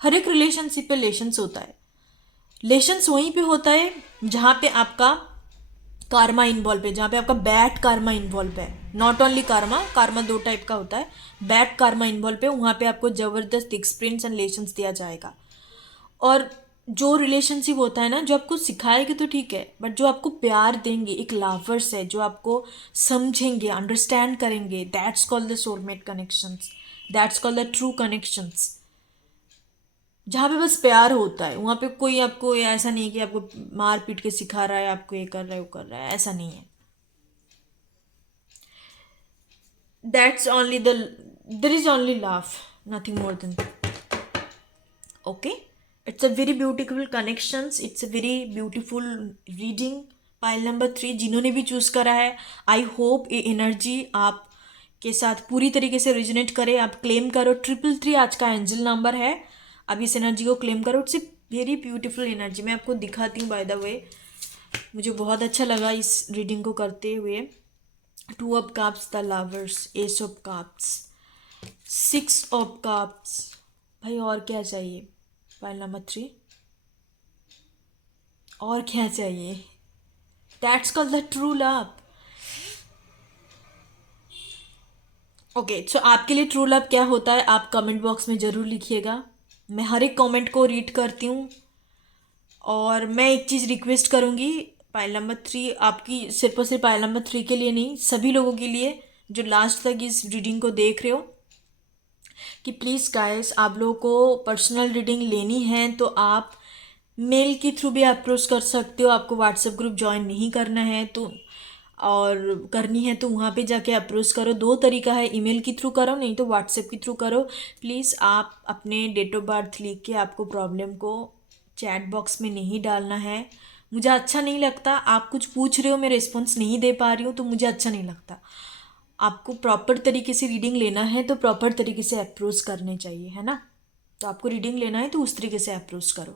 हर एक रिलेशनशिप पे लेशंस होता है। लेशंस वहीं पे होता है जहाँ पे आपका कार्मा इन्वॉल्व है, जहाँ पे आपका बैड कार्मा इन्वॉल्व है। Not only Karma, Karma 2 type का होता है, बैड कार्मा इन्वॉल्व है, वहाँ पे आपको ज़बरदस्त एक्सपीरियंस एंड लेशंस दिया जाएगा। और जो रिलेशनशिप होता है ना, जो आपको सिखाएगी तो ठीक है, बट जो आपको प्यार देंगे, एक लवर्स है जो आपको समझेंगे, अंडरस्टैंड करेंगे, that's called the soulmate connections, that's called the true connections. जहाँ पे बस प्यार होता है, वहाँ पे कोई आपको ऐसा नहीं है कि आपको मार पीट के सिखा रहा है, आपको ये कर रहा है वो कर रहा है, ऐसा नहीं है। That's only the, there is only love, nothing more than. Okay, it's a very beautiful connections, it's a very beautiful reading। Pile number 3 जिन्होंने भी चूज़ करा है, आई होप ये एनर्जी आप के साथ पूरी तरीके से रिजोनेट करे। आप क्लेम करो, 333 आज का एंजल नंबर है, अब इस एनर्जी को क्लेम करो। It's a very beautiful energy, मैं आपको दिखाती हूँ बाय द वे। मुझे बहुत अच्छा लगा इस रीडिंग को करते हुए। 2 of cups the lovers, S of cups, 6 of cups, भाई और क्या चाहिए। पाइल नंबर 3, और क्या चाहिए। That's called the true love. Okay, so आपके लिए ट्रू लव क्या होता है आप कमेंट बॉक्स में ज़रूर लिखिएगा। मैं हर एक कमेंट को रीड करती हूँ। और मैं एक चीज़ रिक्वेस्ट करूँगी, पाइल नंबर 3 आपकी सिर्फ और सिर्फ पाइल नंबर 3 के लिए नहीं, सभी लोगों के लिए जो लास्ट तक इस रीडिंग को देख रहे हो, कि प्लीज़ गाइस आप लोगों को पर्सनल रीडिंग लेनी है तो आप मेल के थ्रू भी अप्रोच कर सकते हो। आपको व्हाट्सएप ग्रुप ज्वाइन नहीं करना है तो, और करनी है तो वहाँ पे जाके अप्रोच करो। 2 तरीका है, ईमेल के थ्रू करो नहीं तो व्हाट्सएप के थ्रू करो। प्लीज़ आप अपने डेट ऑफ बर्थ लिख के, आपको प्रॉब्लम को चैट बॉक्स में नहीं डालना है। मुझे अच्छा नहीं लगता, आप कुछ पूछ रहे हो मैं रिस्पॉन्स नहीं दे पा रही हूँ तो मुझे अच्छा नहीं लगता। आपको प्रॉपर तरीके से रीडिंग लेना है तो प्रॉपर तरीके से अप्रोच करने चाहिए, है ना। तो आपको रीडिंग लेना है तो उस तरीके से अप्रोच करो।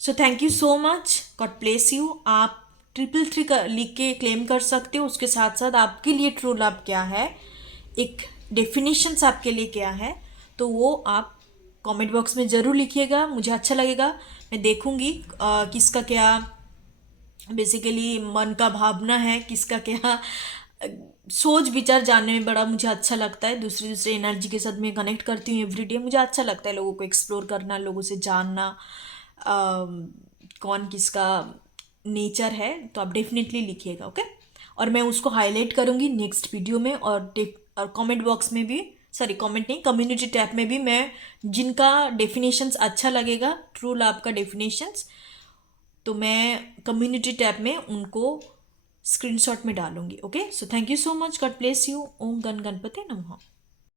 सो thank you so much, God bless you. आप 333 का लिख के क्लेम कर सकते हो। उसके साथ साथ आपके लिए ट्रू लव क्या है, एक डेफिनेशंस आपके लिए क्या है, तो वो आप कमेंट बॉक्स में ज़रूर लिखिएगा। मुझे अच्छा लगेगा, मैं देखूँगी किसका क्या बेसिकली मन का भावना है, किसका क्या सोच विचार जानने में बड़ा मुझे अच्छा लगता है। दूसरी दूसरी एनर्जी के साथ मैं कनेक्ट करती हूँ एवरीडे। मुझे अच्छा लगता है लोगों को एक्सप्लोर करना, लोगों से जानना कौन किसका नेचर है। तो आप डेफिनेटली लिखिएगा, ओके। और मैं उसको हाईलाइट करूँगी नेक्स्ट वीडियो में, और कमेंट बॉक्स में भी, सॉरी कमेंट नहीं, कम्युनिटी टैब में भी मैं जिनका डेफिनेशंस अच्छा लगेगा, ट्रू लव का डेफिनेशंस, तो मैं कम्युनिटी टैब में उनको स्क्रीनशॉट में डालूंगी, okay. So thank you so much, God bless you. ओम गण गणपति नमः।